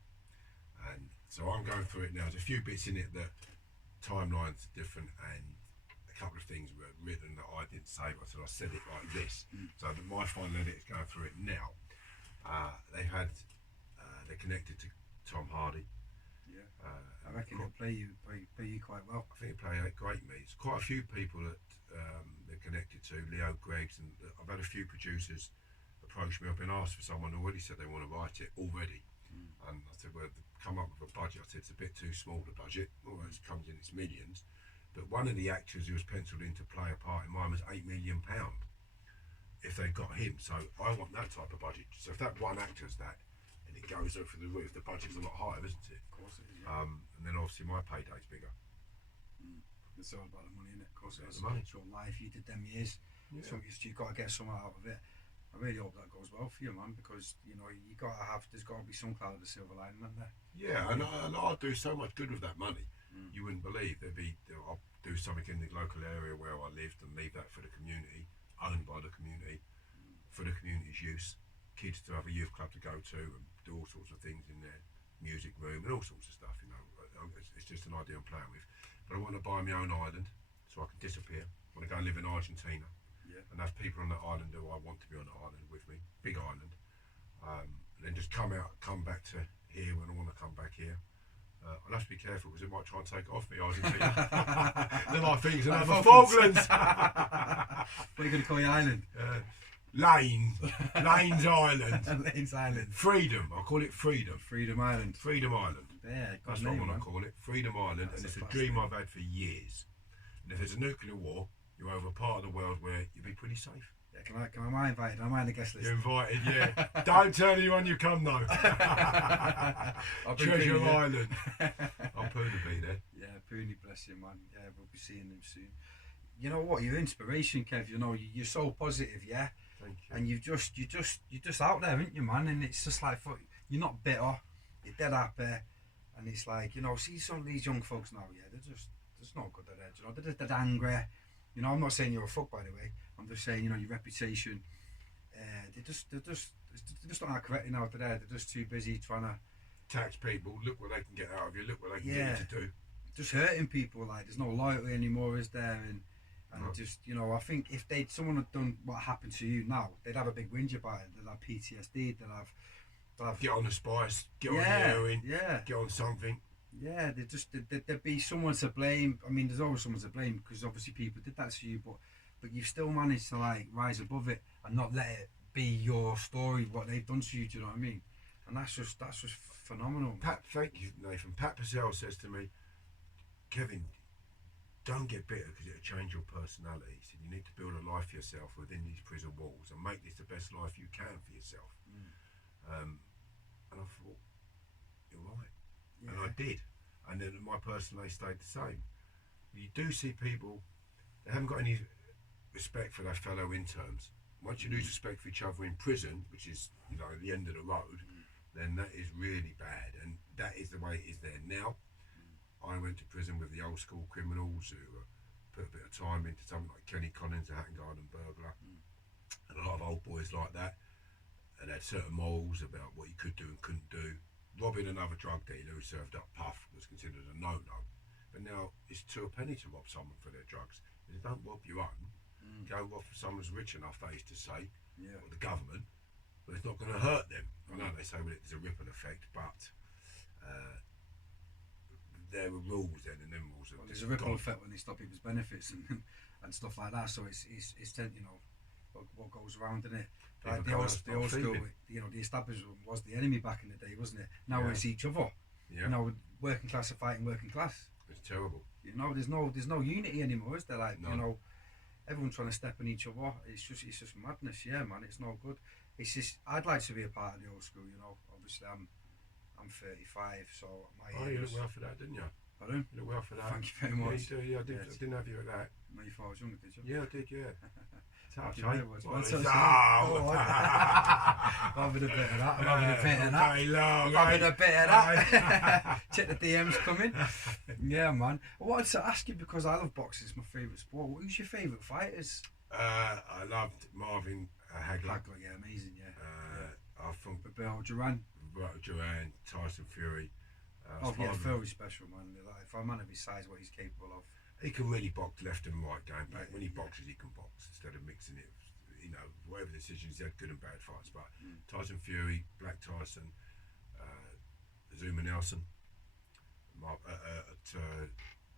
And so I'm going through it now. There's a few bits in it that timelines are different, and a couple of things were written that I didn't say it. I said I said it like this. So my final edit is going through it now. They've had they're connected to Tom Hardy. Yeah. I reckon he'll play you quite well. I think he'll play great me. There's quite a few people that they're connected to. Leo Greggs, and I've had a few producers approach me. I've been asked for someone already said they want to write it already. And I said, well, come up with a budget. I said, it's a bit too small, the budget. Always comes in its millions. But one of the actors who was penciled in to play a part in mine was £8 million if they got him. So I want that type of budget. So if that one actor's that, and it goes over the roof, the budget's a lot higher, isn't it? Of course it is, yeah. And then obviously my payday's bigger. It's all about the money, isn't it? Of course it is. The money. It's your life, you did them years. Yeah. So you've got to get something out of it. I really hope that goes well for you, man, because you know there's got to be some cloud of silver lining, isn't there? Yeah, and I'll do so much good with that money. You wouldn't believe. I'll do something in the local area where I lived and leave that for the community, owned by the community, for the community's use. Kids to have a youth club to go to and do all sorts of things in their music room and all sorts of stuff. You know, it's just an idea I'm playing with. But I want to buy my own island so I can disappear. I want to go and live in Argentina. Yeah. And have people on that island who I want to be on the island with me, big island, then just come back to here when I want to come back here. I'll have to be careful because it might try and take it off me, Argentina. Then my things are over Falklands. What are you going to call your island? Lane's Island. Lane's Island. Freedom. I'll call it Freedom. Freedom Island. Freedom Island. Yeah, that's what I want to call it. Freedom Island. And it's a dream I've had for years. And if there's a nuclear war, you're over a part of the world where you'll be pretty safe. Yeah, am I invited? Am I on the guest list? You're invited, yeah. Don't tell anyone you come though. Treasure Island. I'll Pooney be there. Yeah, Pooney, bless you, man. Yeah, we'll be seeing him soon. You know what? You're inspiration, Kev. You know, you're so positive, yeah. Thank you. And you're just out there, aren't you, man? And it's just like you're not bitter. You're dead happy. And it's like, you know, see some of these young folks now, yeah, they're just not good at it. You know, they're just dead angry. You know, I'm not saying you're a fuck, by the way. I'm just saying, you know, your reputation. They just don't act correctly now today. They're just too busy trying to tax people. Look what they can get out of you. Look what they can get you to do. Just hurting people. Like there's no loyalty anymore, is there? And just, you know, I think if someone had done what happened to you now, they'd have a big whinge about it. They'd have PTSD. They'd have get on the spice. Get on the heroin. Yeah. Get on something. Yeah, there'd be someone to blame. I mean, there's always someone to blame because obviously people did that to you, but you've still managed to like rise above it and not let it be your story, what they've done to you. Do you know what I mean? And that's just phenomenal. Pat, thank you, Nathan. Pat Purcell says to me, Kevin, don't get bitter because it'll change your personality. He said you need to build a life for yourself within these prison walls and make this the best life you can for yourself. And I thought, you're right. Yeah. And I did. And then my personality stayed the same. You do see people, they haven't got any respect for their fellow interns. Once you lose respect for each other in prison, which is, you know, the end of the road, then that is really bad. And that is the way it is there now. I went to prison with the old school criminals who put a bit of time into something like Kenny Collins, a Hatton Garden burglar, and a lot of old boys like that, and had certain morals about what you could do and couldn't do. Robbing another drug dealer who served up puff was considered a no-no. But now it's to a penny to rob someone for their drugs. If you don't rob your own, go rob for someone who's rich enough, that is to say, or the government, but it's not going to hurt them. I know they say well, there's a ripple effect, but there are rules then, and them rules are there's a ripple effect when they stop people's benefits and stuff like that. So it's you know, what goes around in it. Like the old school, you know, the establishment was the enemy back in the day, wasn't it? Now it's each other. Yeah. You know, working class are fighting working class. It's terrible. You know, there's no unity anymore, is there? Like you know, everyone's trying to step on each other. It's just madness. Yeah, man, it's no good. It's just I'd like to be a part of the old school. You know, obviously I'm 35, so you look well for that, didn't you? Pardon? You look well for that. Thank you very much. Yeah, you do. Yeah, I didn't have you at that. No, you thought I was younger, did you? Yeah, I did. Yeah. Touch, having a bit of that. Having a bit of that. Check the DMs coming. Yeah, man. I wanted to ask you because I love boxing. It's my favourite sport. Who's your favourite fighters? I loved Marvin Hagler. Yeah, amazing. Yeah. I thought Duran, Tyson Fury. Fury's special, man. Like, for a man of his size, what he's capable of. He can really box left and right going back. When he boxes, he can box. instead of mixing it. You know, whatever decisions, he had good and bad fights. But Tyson Fury, Black Tyson, Zuma Nelson,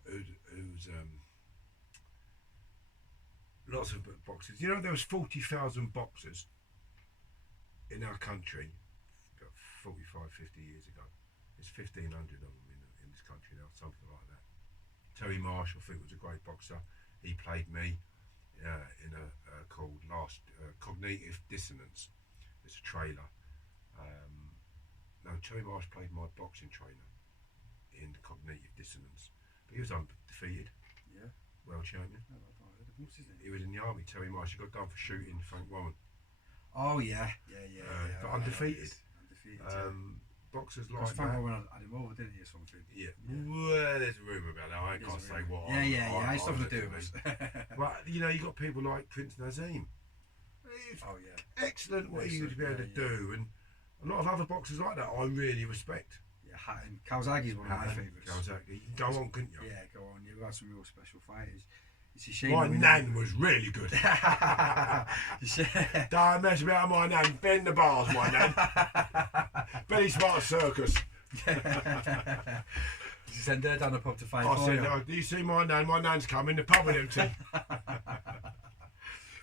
who's lots of boxers. You know, there was 40,000 boxers in our country about 45, 50 years ago. There's 1,500 of them in this country now, something like that. Terry Marsh, I think, was a great boxer. He played me in a called Cognitive Dissonance. It's a trailer. No, Terry Marsh played my boxing trainer in Cognitive Dissonance. But he was undefeated. Yeah. World champion. Oh, I've not heard of him. What's his name? He was in the army, Terry Marsh. He got done for shooting Frank Warren. Oh, yeah. But undefeated. Undefeated. Boxers Because like Frank that. Warren had him over, didn't he, or something? Yeah. Well, there's a rumour about that. I can't say what. Yeah. It's nothing to do with us. Well, you know, you got people like Prince Nazim. Oh, yeah. Excellent what he would be able to do, and a lot of other boxers like that I really respect. Yeah, Hatton. Kawasaki's one of my favourites. Kawasaki. You can go on, couldn't you? Yeah, go on. You've had some real special fighters. It's a shame. My nan was really good. Don't mess about my nan. Bend the bars, my nan. Benny Smart Circus. You send her down the pub to fight I for said, you. oh, do you see my nan? My nan's coming. The pub with empty.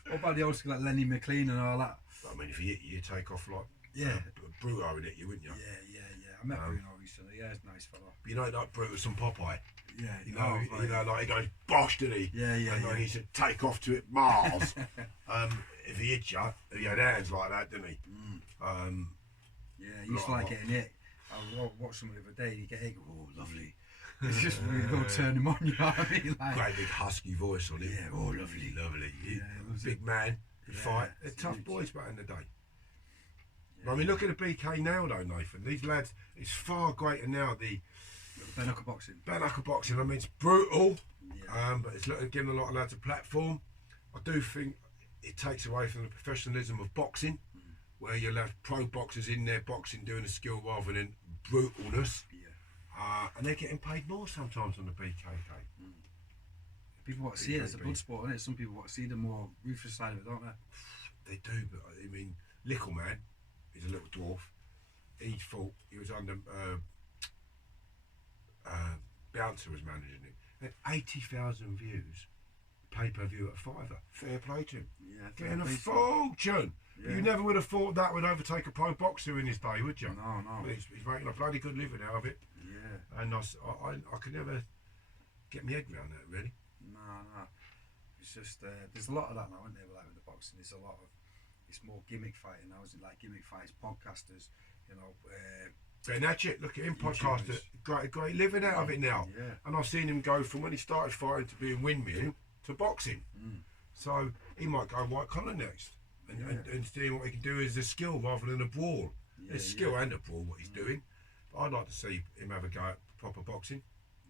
What about the old school like Lenny McLean and all that? I mean, if he hit you, you take off like Yeah. Bruto would hit you, wouldn't you? Yeah. I met Bruno recently. Yeah, he's a nice fella. You know, like Brutus and Popeye. Yeah, You know, like he goes bosh, did he? Yeah. And like he said, take off to it, Mars. If he hit you, he had hands like that, didn't he? Yeah, he used to like getting hit. I watched something the other day. You get hit. Oh, lovely. It's just really go turn him on. You know what I mean? Like, Great big husky voice on him. Yeah, oh, lovely. Yeah, loves big it. man. Yeah, Fight. They're it's tough huge. boys back in the day. Yeah. I mean, look at the BK now, though, Nathan. These lads, it's far greater now. The bare knuckle boxing. bare knuckle boxing. I mean, it's brutal, Yeah. but it's giving a lot of lads a platform. I do think it takes away from the professionalism of boxing, where you'll have pro boxers in there boxing, doing a skill rather than brutalness. Yeah. And they're getting paid more sometimes on the BKK. People want to see it. It's a blood sport, isn't it? Some people want to see the more ruthless side of it, don't they? They do, but I mean, Little Man, he's a little dwarf. He was under Bouncer was managing him. Had 80,000 views, pay-per-view at $5. Fair play to him. Yeah. Getting a fortune. Yeah. You never would have thought that would overtake a pro boxer in his day, would you? No. But he's making a bloody good living out of it. Yeah. And I could never get my head around that, really. No. It's just there's a lot of that now, isn't there? Like with the boxing, there's a lot of it's more gimmick fighting now, isn't it? Like gimmick fights, podcasters, you know. Ben Hatchett, look at him, YouTubers. podcaster, great living out of it now. Yeah. And I've seen him go from when he started fighting to being windmill to boxing. So he might go white collar next, and seeing what he can do is a skill rather than a brawl. Yeah, It's skill and a brawl what he's doing. But I'd like to see him have a go at proper boxing.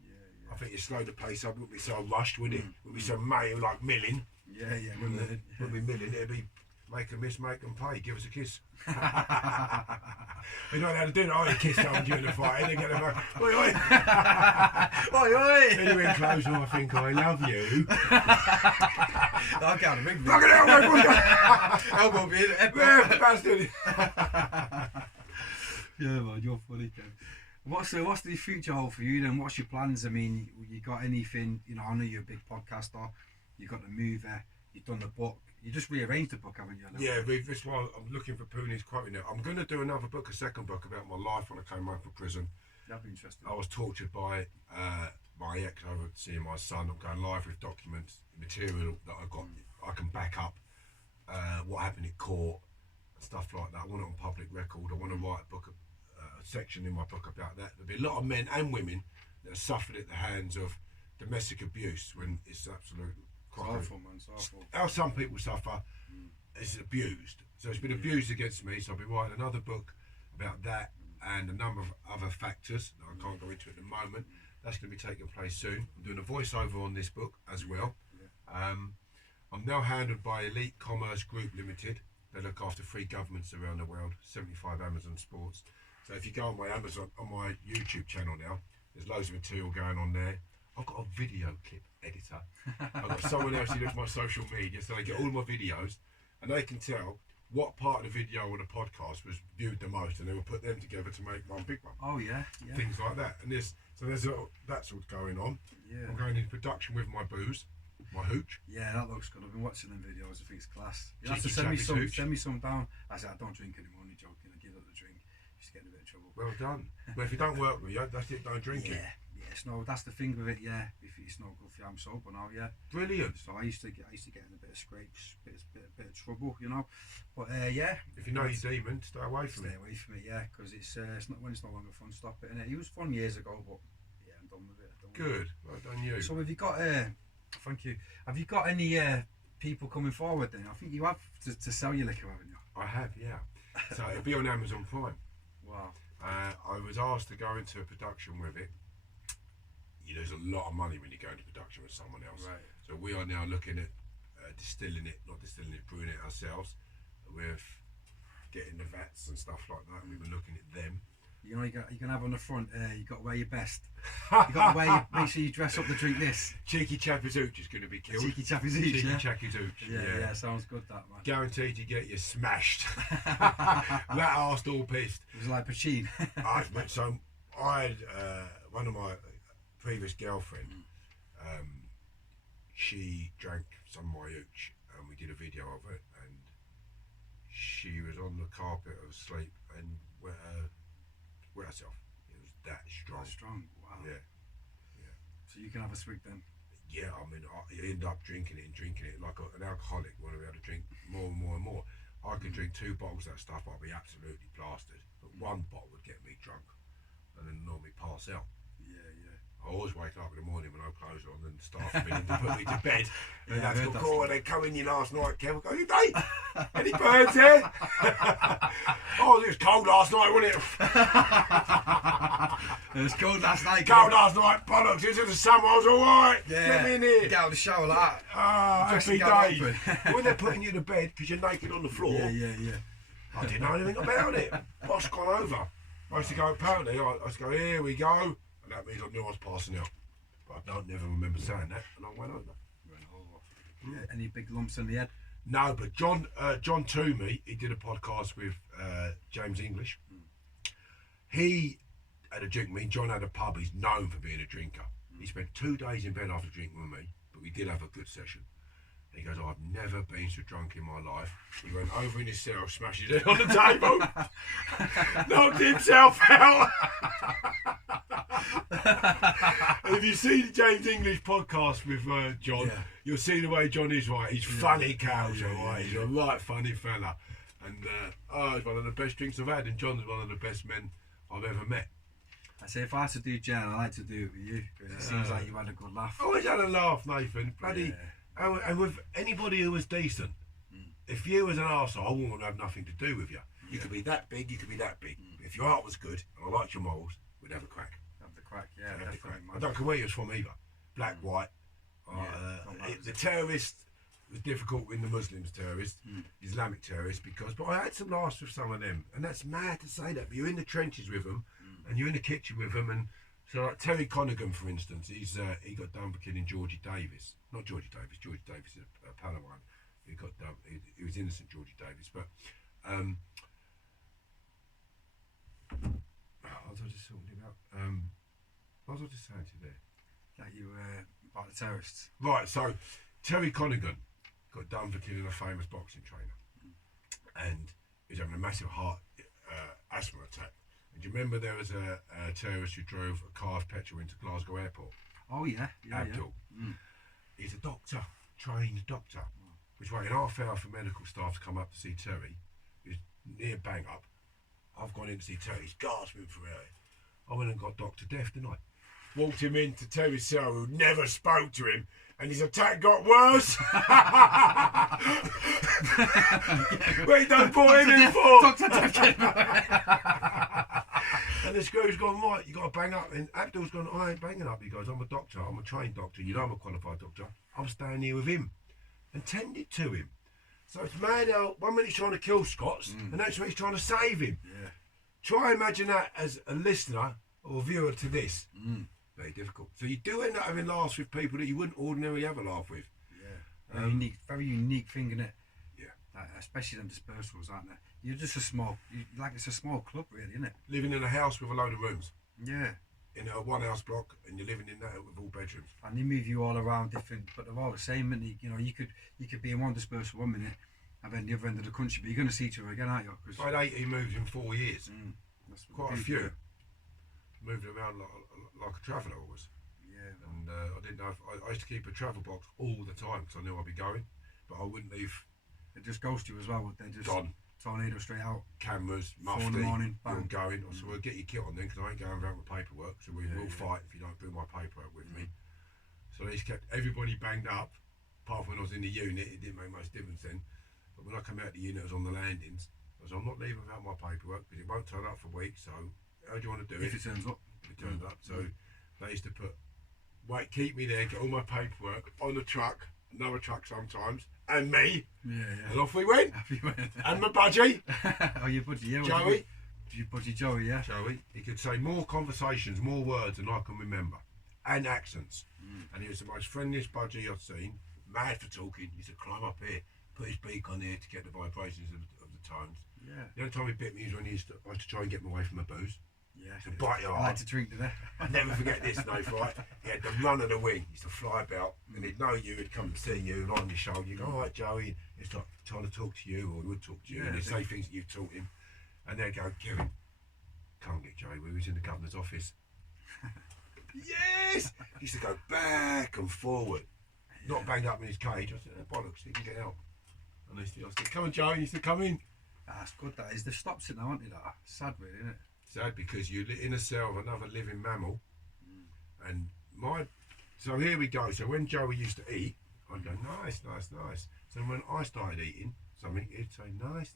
Yeah. I think it'd slow the pace up. It wouldn't be so rushed, would it? It wouldn't be so male like milling. Yeah. Wouldn't be milling. It'd be make them miss, make them pay. Give us a kiss. You know how to do that. Oh, you kiss someone during the fight. And they get them like, oi, oi. Oi. Anyway, close. I think I love you. I can't ring me. Fuck it out, mate. Elbow me in. Yeah, bastard. Yeah, man, you're funny, Ken. What's the future hold for you then? What's your plans? I mean, you got anything? You know, I know you're a big podcaster. You got the movie. You've done the book. You just rearranged the book, haven't you? Yeah, this one I'm looking for Pooney's quote now. I'm going to do another book, a second book about my life when I came home from prison. That'd be interesting. I was tortured by my ex over seeing my son. I'm going live with documents, material that I've got. I can back up what happened in court and stuff like that. I want it on public record. I want to write a book, a section in my book about that. There'll be a lot of men and women that have suffered at the hands of domestic abuse when it's absolute crockery. It's awful, man. It's awful. How some people suffer is abused. So it's been abused against me. So I'll be writing another book about that and a number of other factors that I can't go into at the moment. That's going to be taking place soon. I'm doing a voiceover on this book as well. I'm now handled by Elite Commerce Group Limited. They look after 3 governments around the world, 75 Amazon Sports. So if you go on my YouTube channel now, there's loads of material going on there. I've got a video clip editor. I've got someone else who does my social media, so they get all my videos, and they can tell what part of the video or the podcast was viewed the most, and they will put them together to make one big one. Oh yeah, yeah. Things like that, and there's that's what's going on. Yeah. I'm going into production with my booze, my hooch. Yeah, that looks good. I've been watching them videos. I think it's class. You have to Cheeky send me some down. I said I don't drink anymore. Only joking. I give up the drink. Just getting a bit of trouble. Well done. Well, if you don't work with you, that's it. Don't drink it. Yeah, it's no. That's the thing with it. Yeah, if it's not good for you, I'm sober now. Yeah. Brilliant. So I used to get in a bit of scrapes, bit of trouble, you know. But yeah. If you know your demon, stay away from it. Stay away from it, yeah, because it's not when it's no longer fun. Stop it, innit? It was fun years ago, but yeah, I'm done with it. Good. Well done, you. So have you got? Thank you. Have you got any people coming forward? Then I think you have to sell your liquor, haven't you? I have, yeah. So it'll be on Amazon Prime. Wow. I was asked to go into a production with it. There's a lot of money when you go into production with someone else. Right. So we are now looking at brewing it ourselves. With getting the vats and stuff like that. We've been looking at them. You know, you can have on the front. You got to wear your best. You got to make sure you dress up to drink this. Cheeky Chappy's Hooch is going to be killed. Cheeky Chappy's Hooch. Cheeky Chappy's Hooch. Yeah, sounds good, that man. Guaranteed you get you smashed. That arsed all pissed. It was like Pachin. So I had one of my previous girlfriend. She drank some of my hooch, and we did a video of it. And she was on the carpet asleep and wet herself. It was that strong. That's strong. Wow. Yeah. So you can have a swig then. Yeah, I mean, you end up drinking it like an alcoholic. When we able to drink more and more and more, I could drink 2 bottles of that stuff. I'd be absolutely plastered. But 1 bottle would get me drunk, and then normally pass out. Yeah. I always wake up in the morning when I close on and staff beginning to put me to bed. And Yeah, that's I got heard call that and they come in you last night, Kev. I go, you day? Any birds here? Oh, it was cold last night, wasn't it? It was cold last night. Cold last night, bollocks. Into the summer, I was alright. Yeah. Let me in here. Get out of the shower like that. Happy days. When they're putting you to bed because you're naked on the floor. Yeah. I didn't know anything about it. Boss gone over. I used to go, apparently, I used to go, here we go. And that means I knew I was passing out. But I don't never remember saying that. And I went over. Yeah, any big lumps in the head? No, but John Toomey, he did a podcast with James English. He had a drink with me. John had a pub. He's known for being a drinker. He spent 2 days in bed after drinking with me, but we did have a good session. And he goes, I've never been so drunk in my life. He went over in his cell, smashed his head on the table, knocked himself out. And if you see the James English podcast with John, you'll see the way John is, right? He's funny cows, right? He's a right funny fella. And it's one of the best drinks I've had, and John's one of the best men I've ever met. I say if I had to do Jen, I like to do it with you because it seems like you had a good laugh. I always had a laugh, Nathan. Bloody, and with anybody who was decent. If you was an arsehole, I wouldn't have nothing to do with you. You could be that big, you could be that big. If your heart was good and I liked your morals, we'd have a crack. Have the crack, definitely. I don't care where you was from either. Black, white. The terrorist was difficult with the Muslims terrorists, Islamic terrorists, but I had some laughs with some of them, and that's mad to say that. But you're in the trenches with them, and you're in the kitchen with them, and so like Terry Conaghan, for instance, he got done for killing Georgie Davis. Not Georgie Davis. Georgie Davis is a Palawan. He got done. He was innocent, Georgie Davis, but. What was I just talking about? What was I just saying to you there? That you were about the terrorists. Right, so Terry Conaghan got done for killing a famous boxing trainer. And he was having a massive heart asthma attack. And do you remember there was a terrorist who drove a car of petrol into Glasgow Airport? Oh, yeah. Abdul. He's a doctor, trained doctor. Which waited half hour for medical staff to come up to see Terry. He was near bang up. I've gone in to see Terry. He's gasping for air. I went and got Dr. Death, didn't I? Walked him into Terry's cell, who never spoke to him, and his attack got worse. Wait, don't put him in for. Dr. Death. And the screw's gone, right, you got to bang up. And Abdul's gone, I ain't banging up. He goes, I'm a doctor, I'm a trained doctor. You know I'm a qualified doctor. I'm staying here with him. And tended to him. So it's mad how 1 minute he's trying to kill Scots, and next minute he's trying to save him. Yeah. Try imagine that as a listener or a viewer to this. Very difficult. So you do end up having laughs with people that you wouldn't ordinarily have a laugh with. Yeah. Very unique thing, isn't it? Yeah. Like, especially them dispersals, aren't they? You're just a small, it's a small club, really, isn't it? Living in a house with a load of rooms. Yeah. In a one house block, and you're living in that with all bedrooms. And they move you all around different, but they're all the same. And you know, you could be in one dispersal 1 minute, and then the other end of the country, but you're going to see each other again, aren't you? Cause I had 18 moves in 4 years. That's Quite a few. Moved around like a traveller I was. Yeah. And I didn't know. I used to keep a travel box all the time because I knew I'd be going, but I wouldn't leave. They just ghost you as well, would they? Just Gone. Tornado straight out. Cameras, 4 mufti, in the morning, you're bang. going. So we'll get your kit on then because I ain't going without my paperwork. So we will fight if you don't bring my paperwork with me. So they just kept everybody banged up. Apart from when I was in the unit, it didn't make much difference then. But when I come out the unit, I was on the landings. I was, I'm not leaving without my paperwork because it won't turn up for weeks. So how do you want to do it? If it turns up. If it turns up. So they used to keep me there, get all my paperwork on the truck, another truck sometimes, and me. Yeah. And off we went. Happy went. And my budgie. Oh, your budgie, yeah. Joey. Your budgie Joey, yeah. Joey. He could say more conversations, more words than I can remember. And accents. And he was the most friendliest budgie I'd seen. Mad for talking. He used to climb up here, put his beak on here to get the vibrations of the tones. Yeah. The only time he bit me was when I used to try and get me away from the booze. Yeah. To bite your I heart. like to drink, did I? I'll never forget this, Nate, right? He had the run of the wing. He used to fly about, and he'd know you, he'd come and see you, and on your shoulder, you go, all right, Joey. It's like trying to talk to you, or he would talk to you, and he'd say things that you've taught him. And they'd go, Kevin, come get Joey. We was in the governor's office. Yes! He used to go back and forward. Not banged up in his cage. I said, bollocks, he can get out. And I said, come on, Joey. He used to come in. That's good, that is. They've stopped it now, haven't they? That? Sad, really, isn't it? Sad because you're in a cell of another living mammal. And so here we go. So when Joey used to eat, I'd go, nice. So when I started eating something, he'd say, nice.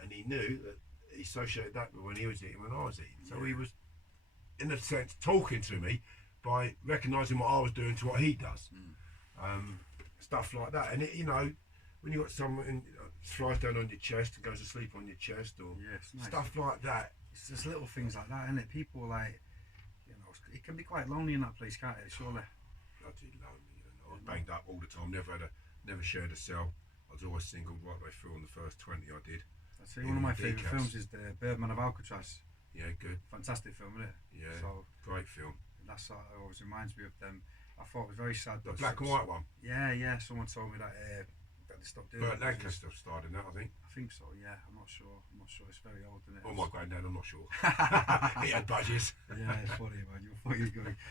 And he knew that he associated that with when he was eating, when I was eating. So he was, in a sense, talking to me by recognising what I was doing to what he does. Stuff like that. And, when you've got someone flies down on your chest and goes to sleep on your chest, or nice. stuff like that. It's just little things like that, isn't it? People it can be quite lonely in that place, can't it? Surely. Bloody lonely. I was banged up all the time. Never shared a cell. I was always single right the way through on the first 20 I did. I'd say one of my favourite films is the Birdman of Alcatraz. Yeah, good. Fantastic film, isn't it? Yeah, so, great film. That always reminds me of them. I thought it was very sad. The black and white one? Yeah. Someone told me that they stopped doing it. Burt Lancaster starred in that, I think. I think so, yeah. I'm not sure. It's very old, isn't it? Oh, my granddad, I'm not sure. He had budgies. Yeah, it's funny, man.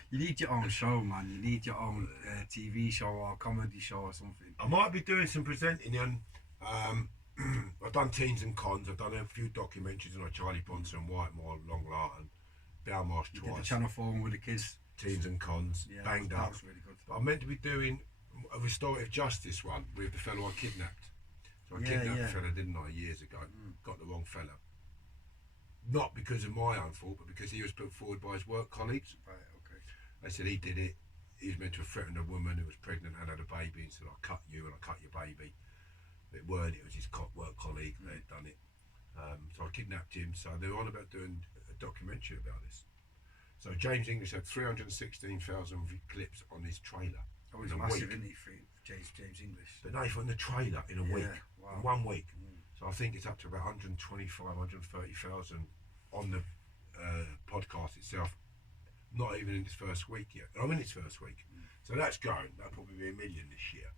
You need your own show, man. You need your own TV show or comedy show or something. I might be doing some presenting on. I've done Teens and Cons. I've done a few documentaries on Charlie Bronson, Whitemore, Long Lartin, Belmarsh twice. Did the Channel 4 one with the kids. Teens and Cons, banged up. That was really good. But I'm meant to be doing a restorative justice one with the fellow I kidnapped. So I kidnapped the fella, didn't I, years ago? Got the wrong fella. Not because of my own fault, but because he was put forward by his work colleagues. Right, okay. They said he did it. He was meant to have threatened a woman who was pregnant and had a baby and said, I'll cut you and I'll cut your baby. But it weren't, it was his work colleague that had done it. So I kidnapped him. So they were on about doing a documentary about this. So James English had 316,000 clips on his trailer. Oh, he's massive, isn't he, for James English? But no, from the trailer in a week. Wow. In 1 week. So I think it's up to about 125, 130,000 on the podcast itself. Not even in its first week yet. I'm in its first week. So that's going. That'll probably be 1 million this year.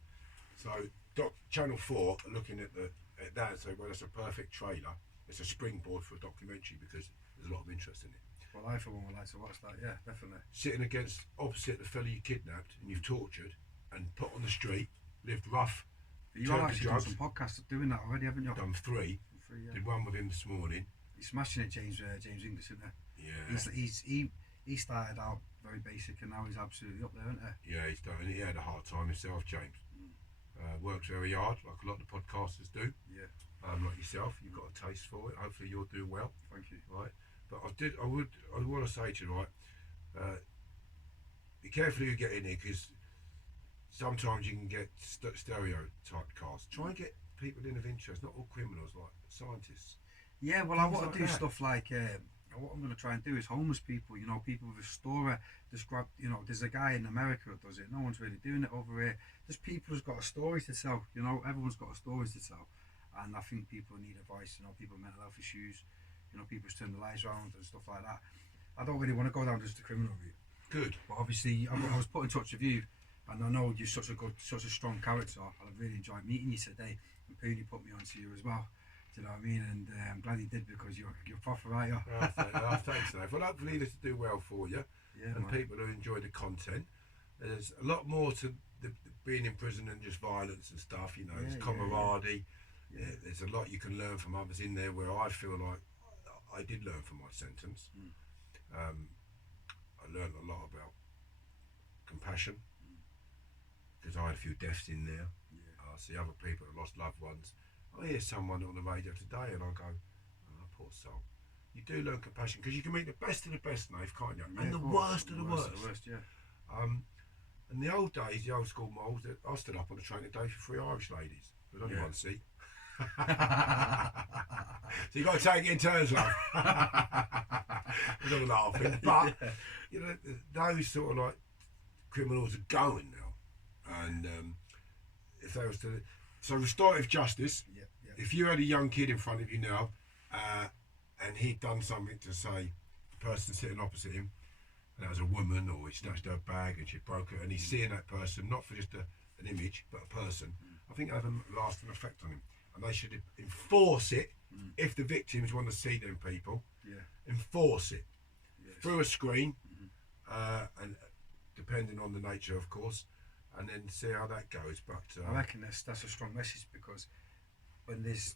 So Channel 4 are looking at that and say, well, that's a perfect trailer. It's a springboard for a documentary because there's a lot of interest in it. Well, I for one would like to watch that, yeah, definitely. Sitting opposite the fella you kidnapped and you've tortured and put on the street, lived rough. You've actually done some podcasts doing that already, haven't you? Done three. Did one with him this morning. He's smashing it, James English, isn't he? Yeah. He started out very basic and now he's absolutely up there, isn't he? Yeah, he's done. He had a hard time himself, James. Works very hard, like a lot of the podcasters do. Yeah. Like yourself, you've got a taste for it. Hopefully, you'll do well. Thank you. Right, but I want to say to you, right, be careful who you get in here because sometimes you can get stereotyped casts. Try and get people in of interest, not all criminals, like scientists. Yeah, well, I want to do stuff like what I'm going to try and do is homeless people, you know, people with a story. Describe, you know, there's a guy in America who does it. No one's really doing it over here. Just people who's got a story to tell. You know, everyone's got a story to tell, and I think people need advice. You know, people with mental health issues. You know, people who's turned their lives around and stuff like that. I don't really want to go down just the criminal route. Good. But obviously, I was put in touch with you, and I know you're such a strong character. I've really enjoyed meeting you today. And Pooney put me onto you as well. Do you know what I mean? And I'm glad he did, because you're proper, right? Thanks, Dave. Well, hopefully this will do well for you, and man, people who enjoy the content. There's a lot more to being in prison than just violence and stuff. You know, there's camaraderie. Yeah. There's a lot you can learn from others in there. Where I feel like I did learn from my sentence. I learned a lot about compassion, because I had a few deaths in there. I see other people that lost loved ones. I hear someone on the radio today and I go, oh, poor soul. You do learn compassion, because you can meet the best of the best, Nave, can't you? And the worst of the worst. In the old days, the old school moles, I stood up on the train today for 3 Irish ladies. There was only one seat. So you got to take it in turns, love. I'm laughing. But, you know, those sort of like criminals are going now. And if they was to... So restorative justice, if you had a young kid in front of you now, and he'd done something to, say, the person sitting opposite him, and that was a woman, or he snatched her bag and she broke it, and he's seeing that person, not for just an image, but a person, I think it had a lasting effect on him. And they should enforce it, if the victims want to see them people, enforce it through a screen, and depending on the nature, of course, and then see how that goes. But I reckon that's a strong message, because when there's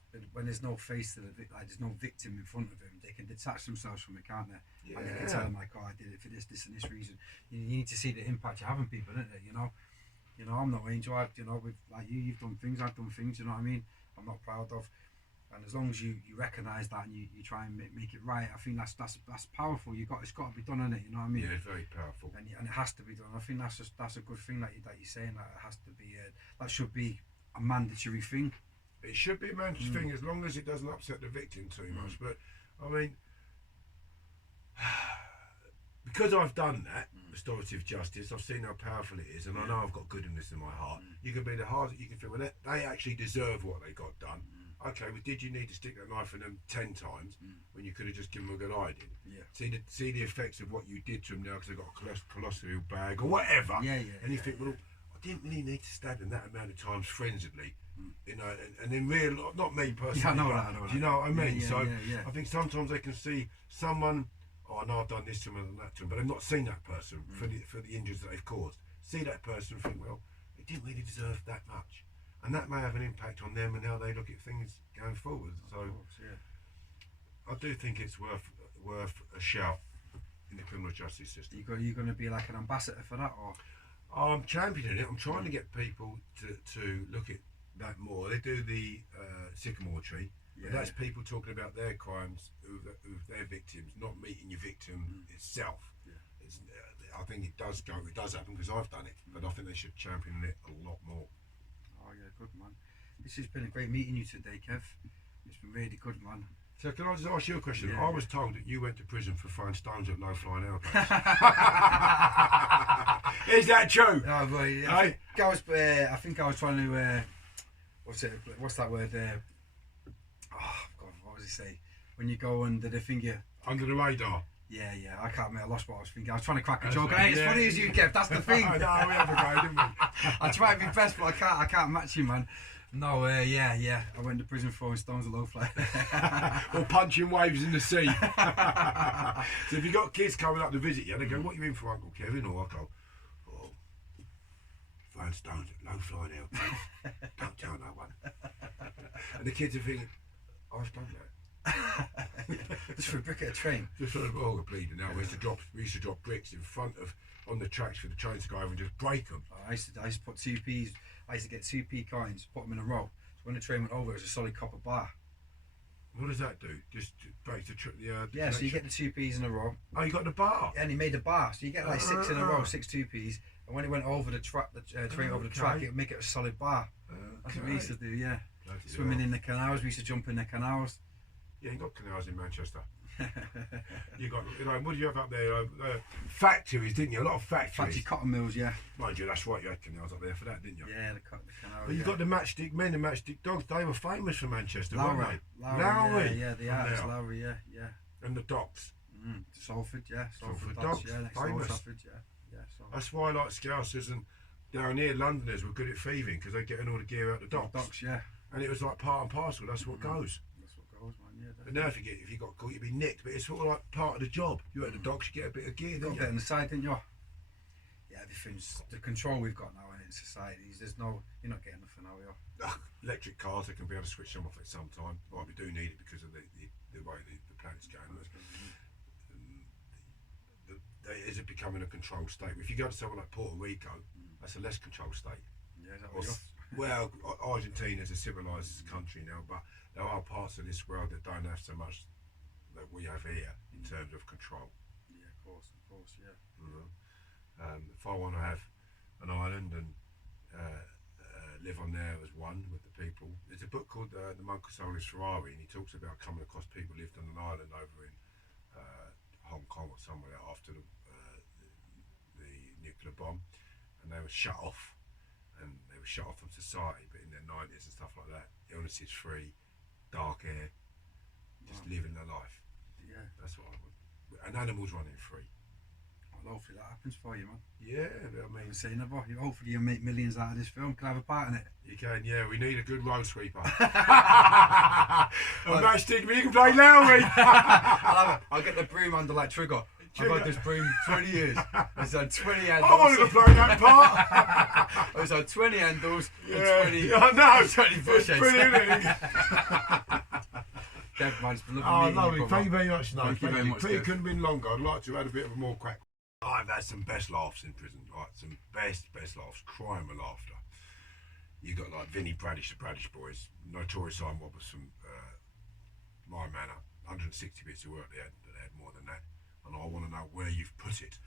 no face to there's no victim in front of them, they can detach themselves from it, can't they? And they can tell them, like, oh, I did it for this and this reason. You need to see the impact you're having people, don't you? You know, I'm no angel. You know, with like you've done things, I've done things. You know what I mean? I'm not proud of. And as long as you recognise that and you try and make it right, I think that's powerful. It's got to be done, innit? You know what I mean? Yeah, it's very powerful. And it has to be done. I think that's a good thing that you're saying. That it has to be. That should be a mandatory thing. It should be a mandatory thing, as long as it doesn't upset the victim too much. But I mean, because I've done that, restorative justice, I've seen how powerful it is, and I know I've got goodness in my heart. You can be the hardest you can feel when they actually deserve what they got done. Okay, well, did you need to stick that knife in them 10 times when you could have just given them a good idea? See the effects of what you did to them now, because they've got a colossal bag or whatever. And you think, well, I didn't really need to stab them that amount of times frenziedly. You know, and in real, not me personally. I know that. Do you know what I mean? I think sometimes they can see someone. Oh, I know I've done this to them and that to them, but they've not seen that person for the injuries that they've caused. See that person and think, well, they didn't really deserve that much, and that may have an impact on them and how they look at things going forward. So, I do think it's worth a shout in the criminal justice system. You're going to be like an ambassador for that, or? I'm championing it. I'm trying to get people to look at that more. They do the sycamore tree. But that's people talking about their crimes, who their victims, not meeting your victim itself. It's, I think it does happen, because I've done it, but I think they should champion it a lot more. Oh yeah, good man. This has been a great meeting you today, Kev. It's been really good, man. So can I just ask you a question? I was told that you went to prison for throwing stones at low-flying airplanes. Is that true? No, but I think I was trying to. What's that word? Oh God, what was he say? When you go under the finger. Under the radar. Yeah, I can't remember. I lost what I was thinking. I was trying to crack a joke. Hey, as funny as you, Kev. That's the thing. No, we have a go, didn't we? I try to be best, but I can't match you, man. No, I went to prison throwing stones at low fly. Or punching waves in the sea. So if you got kids coming up to visit you, they go, "What are you in for, Uncle Kevin?" Or I go, "Oh, throwing stones at low flying airplanes. Don't tell no one." And the kids are thinking, "I've done that." Just for a brick at a train. Just for a bleeding now. We used to drop bricks in front of on the tracks for the trains to go over and just break them. I used to put 2p's. I used to get 2p coins, put them in a row. So when the train went over, it was a solid copper bar. What does that do? Just breaks the yeah, so you get the 2p's in a row. Oh, you got the bar? Yeah, and he made a bar. So you get like 6 in a row, 6 2p's. And when it went over the track, train over the track, it would make it a solid bar. That's what we used to do, yeah. Swimming in the canals, we used to jump in the canals. Yeah, you got canals in Manchester. You got, what did you have up there? Factories, didn't you? A lot of factories. Factory cotton mills, yeah. Mind you, that's right, you had canals up there for that, didn't you? Yeah, the canal. But you got the matchstick men and matchstick dogs. They were famous for Manchester, weren't they? Lowry, yeah, the artist Lowry, yeah. And the docks. Salford, yeah. Salford docks, docks, yeah. Next famous. door, Salford, yeah. That's why, like, Scousers and down here, Londoners were good at thieving because they're getting all the gear out the docks. Docks, yeah. And it was like part and parcel. That's what goes. That's what goes, man. Yeah. But now, if you got caught, you'd be nicked. But it's sort of like part of the job. You at the docks, you get a bit of gear. Got a bit on the side, didn't you? Yeah, everything's the control we've got now in societies. You're not getting nothing out of you. Electric cars, they can be able to switch them off at some time. Well, we do need it because of the way the planet's going. Is it becoming a controlled state? If you go to somewhere like Puerto Rico, that's a less controlled state. Yeah, well, Argentina's a civilised country now, but there are parts of this world that don't have so much that we have here in terms of control. Yeah, of course, yeah. If I want to have an island and live on there as one with the people, there's a book called The Monk Who Sold His Ferrari, and he talks about coming across people who lived on an island over in Hong Kong or somewhere after the nuclear bomb, and they were shut off, from society, but in their 90s and stuff like that, illnesses free, dark air, just living their life. Yeah, that's what I want. And animals running free. Well, hopefully that happens for you, man. Yeah, I mean, say never. Hopefully you'll make millions out of this film. Can I have a part in it? You can, yeah. We need a good road sweeper. Matchstick me, you can play Lowry. I'll get the broom under like Trigger. I've had this broom 20 years. It's had 20 handles. I wanted to play that part. It's had 20 handles and 20, I know. 20 bush heads. Brilliant. Kev, man, it's been lovely. Thank you very much. Thank you very much. It couldn't have been longer. I'd like to have had a bit of a more crack. I've had some best laughs in prison. Like some best laughs, crime and laughter. You got like Vinnie Bradish, the Bradish boys, notorious armed robbers from my manor. 160 bits of work they had more than that. And I want to know where you've put it.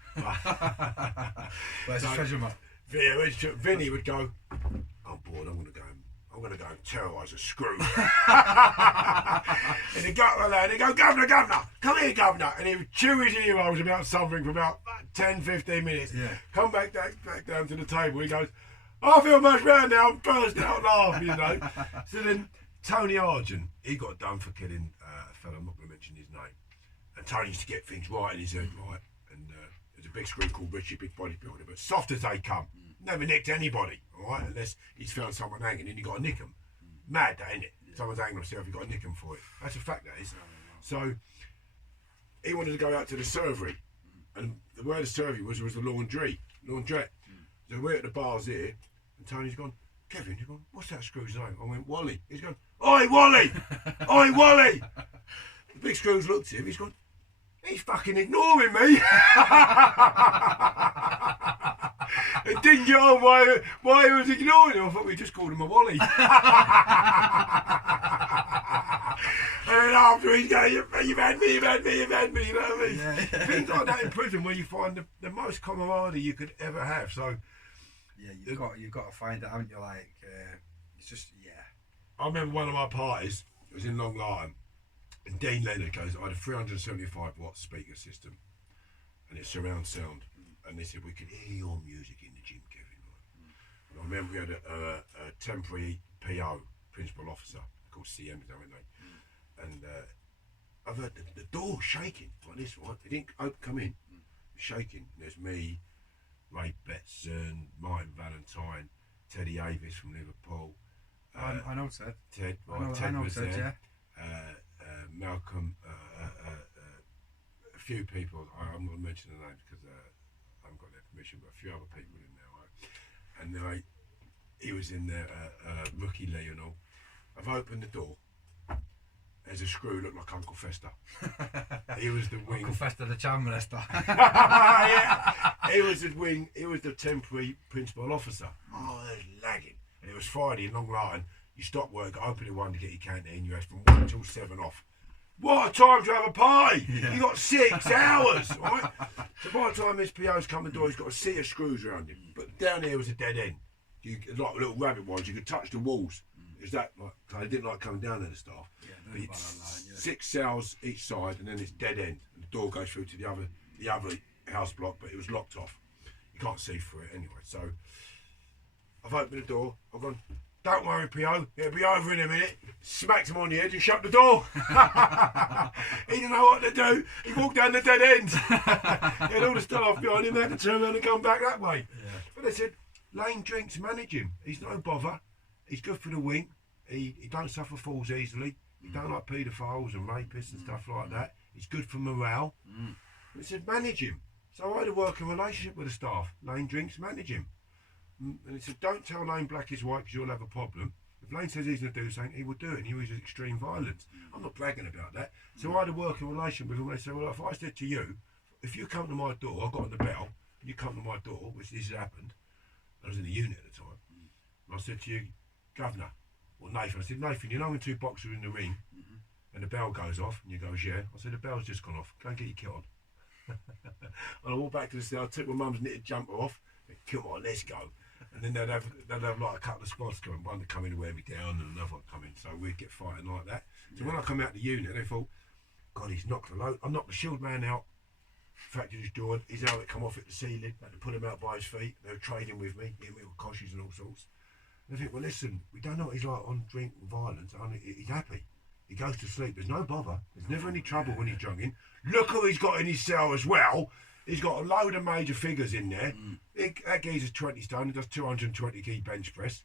Where's the treasure map? Vinny would go, I'm bored, I'm going to go and terrorise a screw. And he'd go to the lad, he'd go, Governor, come here, Governor. And he would chew his ear holes about something for about 10, 15 minutes. Yeah. Come back down to the table. He goes, I feel much better now, I'm burst out laughing, you know. So then Tony Argent, he got done for killing a fellow, I'm not going to mention his name. And Tony used to get things right in his head, right? And there's a big screw called Richie, big bodybuilder, but soft as they come. Never nicked anybody, all right? Unless he's found someone hanging and you got to nick them. Mad, that, isn't it? Yeah. Someone's hanging himself, you got to nick them for it. That's a fact, that is. So he wanted to go out to the servery, and where the servery was the laundrette. So we're at the bars here, and Tony's gone, Kevin, you're going, what's that screw's name? I went, Wally. He's gone, Oi, Wally! Oi, Wally! The big screw's looked at him, he's gone, he's fucking ignoring me. It didn't get on why he was ignoring him. I thought we just called him a Wally. And after he's going, you've had me, you know what I mean? Yeah. Things like that in prison where you find the most camaraderie you could ever have. So yeah, you've got to find it, haven't you? Like it's just I remember one of my parties. It was in Long Lartin, and Dean Leonard goes, I had a 375 watt speaker system, and it's surround sound. And they said we could hear your music in the gym, Kevin. And I remember we had a temporary PO, principal officer, called CM, don't they? And I've heard the door shaking like this, right? It didn't come in, shaking. And there's me, Ray Betson, Martin Valentine, Teddy Avis from Liverpool. I know Ted. Ted, right? I know was Ted, there. Malcolm, a few people. I'm not mentioning the names because I haven't got their permission, but a few other people in there, right? And he was in there, Rookie Lee and all. I've opened the door. There's a screw looked like Uncle Fester. He was the wing. Uncle Fester, the child molester. Yeah. He was the wing. He was the temporary principal officer. Oh, it was lagging. And it was Friday in Long Lartin. You stop work, open at 1 to get your canteen. You had from 1 till 7 off. What a time to have a party! Yeah. You got 6 hours, right? So by the time this PO's come the door, he's got a sea of screws around him. But down here was a dead end. Like little rabbit ones, you could touch the walls. Is that like, I didn't like coming down there, the staff. Yeah, But about it's that line, yeah. 6 cells each side, and then it's dead end, and the door goes through to the other house block, but it was locked off. You can't see through it anyway. So I've opened the door. I've gone, don't worry, P.O., it'll be over in a minute. Smacked him on the head and shut the door. He didn't know what to do. He walked down the dead end. He had all the staff behind him. They had to turn around and come back that way. Yeah. But they said, Lane drinks, manage him. He's no bother. He's good for the wing. He don't suffer falls easily. He don't like paedophiles and rapists and stuff like that. He's good for morale. They said, manage him. So I had a working relationship with the staff. Lane drinks, manage him. And he said, don't tell Lane black is white because you'll have a problem. If Lane says he's going to do something, he will do it, and he uses extreme violence. I'm not bragging about that. So I had a working relationship with him. They said, well, if I said to you, if you come to my door, I got on the bell, and you come to my door, which this has happened, I was in the unit at the time, and I said to you, Governor, or Nathan, I said, Nathan, you know when two boxers are in the ring, and the bell goes off, and you goes, yeah. I said, the bell's just gone off. Go and get your kit on. And I walked back to the cell, I took my mum's knitted jumper off, and come on, let's go. And then they'd have like a couple of squads coming, one to come in and wear me down, and another one come in. So we'd get fighting like that. So when I come out the unit, they thought, God, he's knocked the load. I knocked the shield man out, fractured his jaw, his helmet come off at the ceiling, had to pull him out by his feet. They were trading with me, hitting me with koshes and all sorts. And I think, well, listen, we don't know what he's like on drink and violence. He's happy. He goes to sleep. There's no bother. There's never any trouble when he's drinking. Look who he's got in his cell as well. He's got a load of major figures in there. That geezer's 20 stone. He does 220 key bench press.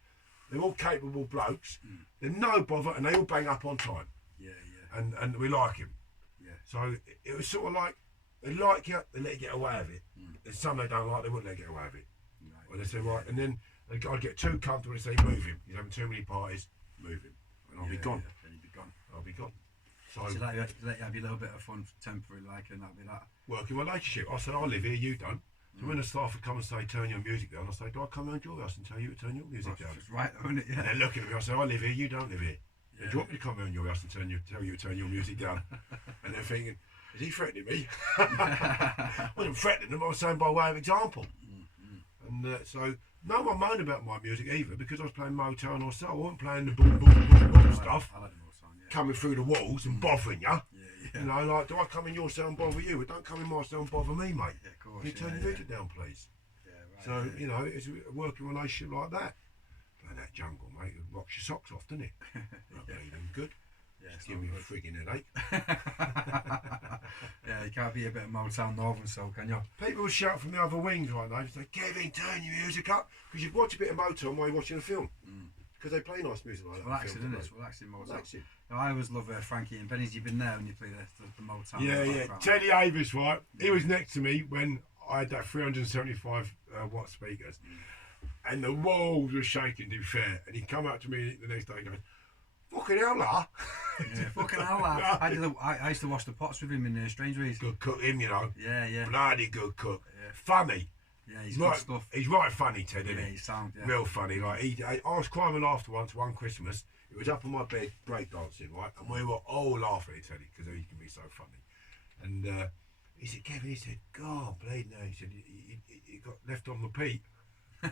They're all capable blokes. They're no bother, and they all bang up on time. Yeah, yeah. And we like him. Yeah. So it was sort of like, they like you, they let you get away with it. There's some they don't like, they wouldn't let you get away with it. Right. Well, they say, right, and then I'd get too comfortable and say, move him. He's having too many parties, move him. And I'll be gone. Yeah, and he'd be gone. I'll be gone. So let you have a little bit of fun temporary, like, and that'd be that. Working relationship. I said, I live here, you don't. So when the staff would come and say, turn your music down, I say, do I come around your house and tell you to turn your music down? That's right, isn't it? Yeah. And they're looking at me, I say, I live here, you don't live here. Yeah. Do you want me to come around your house and tell you to turn your music down? And they're thinking, is he threatening me? I wasn't threatening them, I was saying by way of example. And so no one moaned about my music either, because I was playing Motown or Soul. I wasn't playing the boom, boom, boom, boom stuff. I like the Motown, yeah. Coming through the walls and bothering you. You know, like, do I come in your cell and bother you? Well, don't come in my cell and bother me, mate. Yeah, of course. Can you turn your music down, please? Yeah, right. So, you know, it's a working relationship like that. Like that jungle, mate, it rocks your socks off, doesn't it? Not bleeding good. Yeah, it's giving me a frigging headache. Yeah, you can't be a bit of Motown Northern Soul, can you? People would shout from the other wings right now, say, Kevin, turn your music up. Because you'd watch a bit of Motown while you're watching a film. Because they play nice music like that. Relaxing, isn't it? It's relaxing Motown. Relaxing. No, I always love Frankie and Benny's. You've been there when you play the Motown. Yeah, yeah. Teddy Avis, right? He was next to me when I had that 375 watt speakers. And the walls were shaking, to be fair. And he come up to me the next day and goes, fucking hell, lah. Yeah, fucking hell, lah. I used to wash the pots with him in Strangeways. Good cook, him, you know. Yeah, yeah. Bloody good cook. Yeah. Funny. Yeah, he's good stuff. He's right funny, Ted, isn't he? Yeah, he's sound, yeah. Real funny. Like, I was crying laughter once, one Christmas. It was up on my bed, breakdancing, right? And we were all laughing at Teddy because he can be so funny. And he said, Kevin, he said, God, bleed now. He said, he got left on repeat. I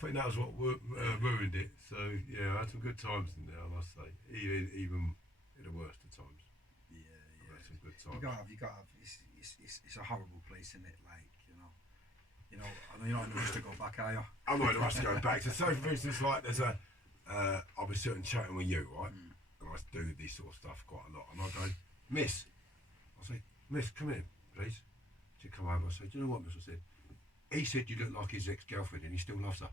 think that was what ruined it. So, yeah, I had some good times in there, I must say. Even in the worst of times. Yeah, yeah. I had some good times. You got to have, it's a horrible place, isn't it? Like, you know, I know you're not in the rush to go back, are you? I'm not in the rush to go back. So, for instance, like, there's I'll be sitting chatting with you, right? And I do this sort of stuff quite a lot. And I go, Miss. I say, Miss, come in, please. She'd come over. I say, do you know what, Miss? I said, he said you look like his ex-girlfriend and he still loves her.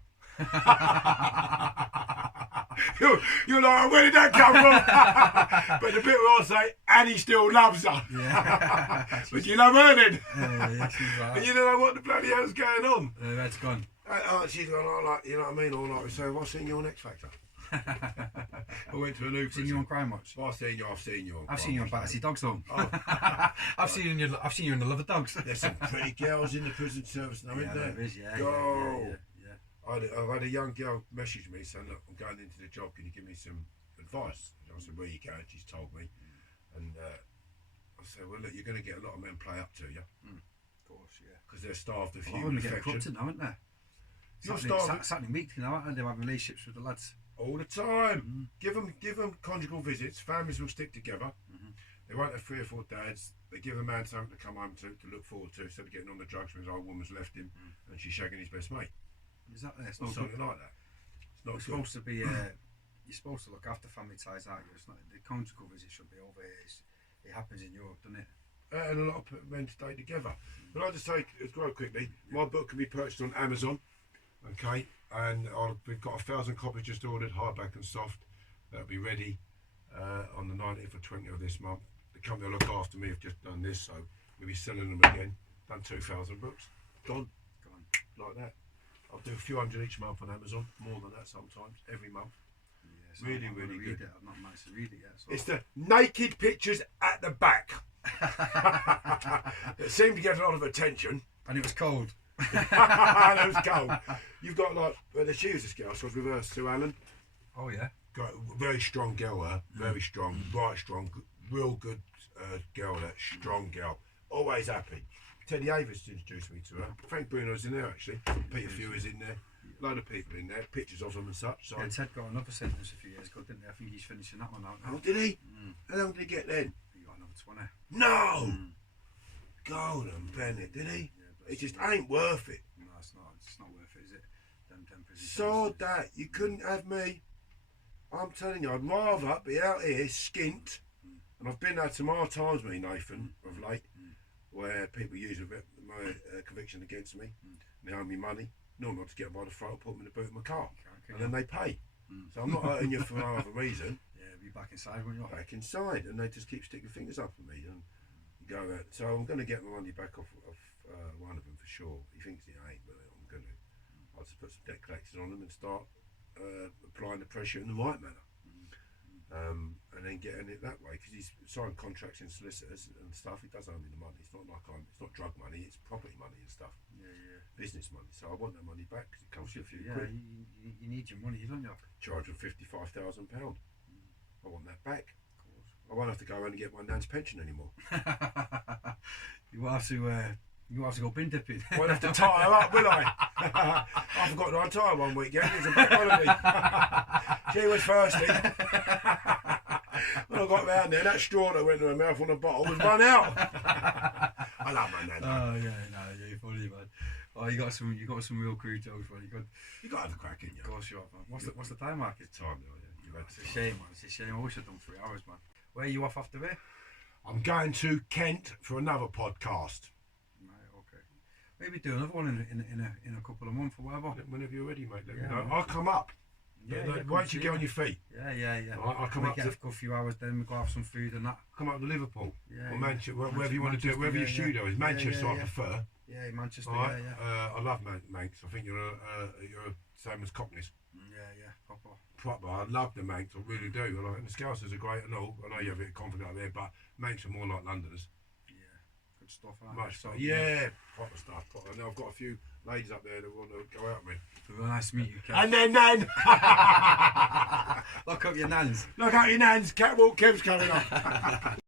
You're like, where did that come from? But the bit where I say, and he still loves her. Yeah. But you love her then. Yeah, she's right. And you don't know what the bloody hell's going on. That's gone. She's gone, like, you know what I mean? Or like, so have I seen you on X Factor? I went to a new. Seen you on Crime Watch? I've seen you on. I've seen you on Battersea Dogs Home. Oh. I've seen you in the Love of Dogs. There's some pretty girls in the prison service now, isn't there? There is, yeah. Go. Yeah. I've had a young girl message me saying, look, I'm going into the job, can you give me some advice? And I said, where you going? She's told me. And I said, well, look, you're going to get a lot of men play up to you. Of course, yeah. Because they're starved of human affection. They're getting corrupted now, aren't they? Saturday week, you know, and they have relationships with the lads all the time. Give them conjugal visits. Families will stick together. They won't have 3 or 4 dads. They give a man something to come home to look forward to, instead of getting on the drugs when his old woman's left him and she's shagging his best mate. Exactly. It's Or not something good. like that. It's not It's good. supposed to be. You're supposed to look after family ties, aren't you? It's not, the conjugal visit should be over here. It happens in Europe, doesn't it? And a lot of men stay together. But I just say, quite quickly, my book can be purchased on Amazon, okay? And we've got 1,000 copies just ordered, hardback and soft. That'll be ready on the 19th or 20th of this month. The company that look after me have just done this, so we'll be selling them again. Done 2,000 books. Gone. Like that. I'll do a few hundred each month on Amazon, more than that sometimes, every month. Yeah, Really, I'm really read good. it. I've not managed to read it yet. So. It's the naked pictures at the back. It seemed to get a lot of attention. And it was cold. And it was cold. You've got she was this girl, so I was with her, Sue Allen. Oh yeah. Got a very strong girl, her. Very strong, right strong, real good girl, that strong girl. Always happy. Teddy Avis introduced me to her. Frank Bruno's in there actually. Peter Few's in there. A load of people in there. Pictures of them and such. So. Yeah, Ted got another sentence a few years ago, didn't he? I think he's finishing that one out now. Oh, did he? How long did he get then? He got another 20. No! Golden Bennett, did he? Yeah, It just ain't worth it. No, it's not. It's not worth it, is it? Them prison Sod sentences. that. You couldn't have me. I'm telling you, I'd rather be out here skint. And I've been there tomorrow times, me, Nathan, of late, where people use my conviction against me. They owe me money. Normally, I'll just get them by the throat, put them in the boot of my car. And then they pay. So I'm not hurting you for no other reason. Yeah, be back inside when you're Back inside, and they just keep sticking fingers up at me and go out. So I'm going to get my money back off one of them for sure. He thinks he ain't, but I'm going to. I'll just put some debt collectors on them and start applying the pressure in the right manner, and then getting it that way, because he's signed contracts in solicitors and stuff. He does owe me the money. It's not like it's not drug money. It's property money and stuff. Yeah. Business money. So I want that money back because it comes to a few Yeah, quid. you need your money, don't you? Charge of £55,000. I want that back. Of course. I won't have to go around and get my nan's pension anymore. You will have to go bin dipping. I won't have to tie her up, will I? I forgot to untie her one weekend. It was a bank holiday. She was thirsty. When I got round there, that straw that went to her mouth on the bottle was run out. I love my nan. Oh yeah, no, you're funny, man. Oh, you got some real crude jokes, man. You got to have a crack in you. Of course you have, man. What's the time mark? It's time now, yeah. You've had It's a shame, man. It's a shame. I wish I'd done 3 hours, man. Where are you off after it? I'm going to Kent for another podcast. Right, okay. Maybe do another one in a couple of months or whatever. Whenever you're ready, mate, let me Yeah, know. man. I'll come up. Yeah, Wait till you get on your feet. Yeah. I'll come we up get to a good few hours, then we go have some food and that. come up to Liverpool Yeah, or Manchester, wherever you want to do it, Manchester, wherever your yeah, studio is. yeah. Manchester, Yeah, I yeah. prefer. Yeah, Manchester. All right. Yeah. I love Manx. I think you're same as Cockneys. Yeah. Proper. Proper. I love the Manx. I really do. And the Scousers are great and all. I know you have a bit of confidence out there, but Manx are more like Londoners. Yeah. Good stuff. Much So, better. Yeah, proper stuff. Proper. And I've got a few ladies up there that want to go out with me. Real nice to meet you, Kev. And then, man, Lock up your nans. look out your nans. Catwalk Kev's coming up.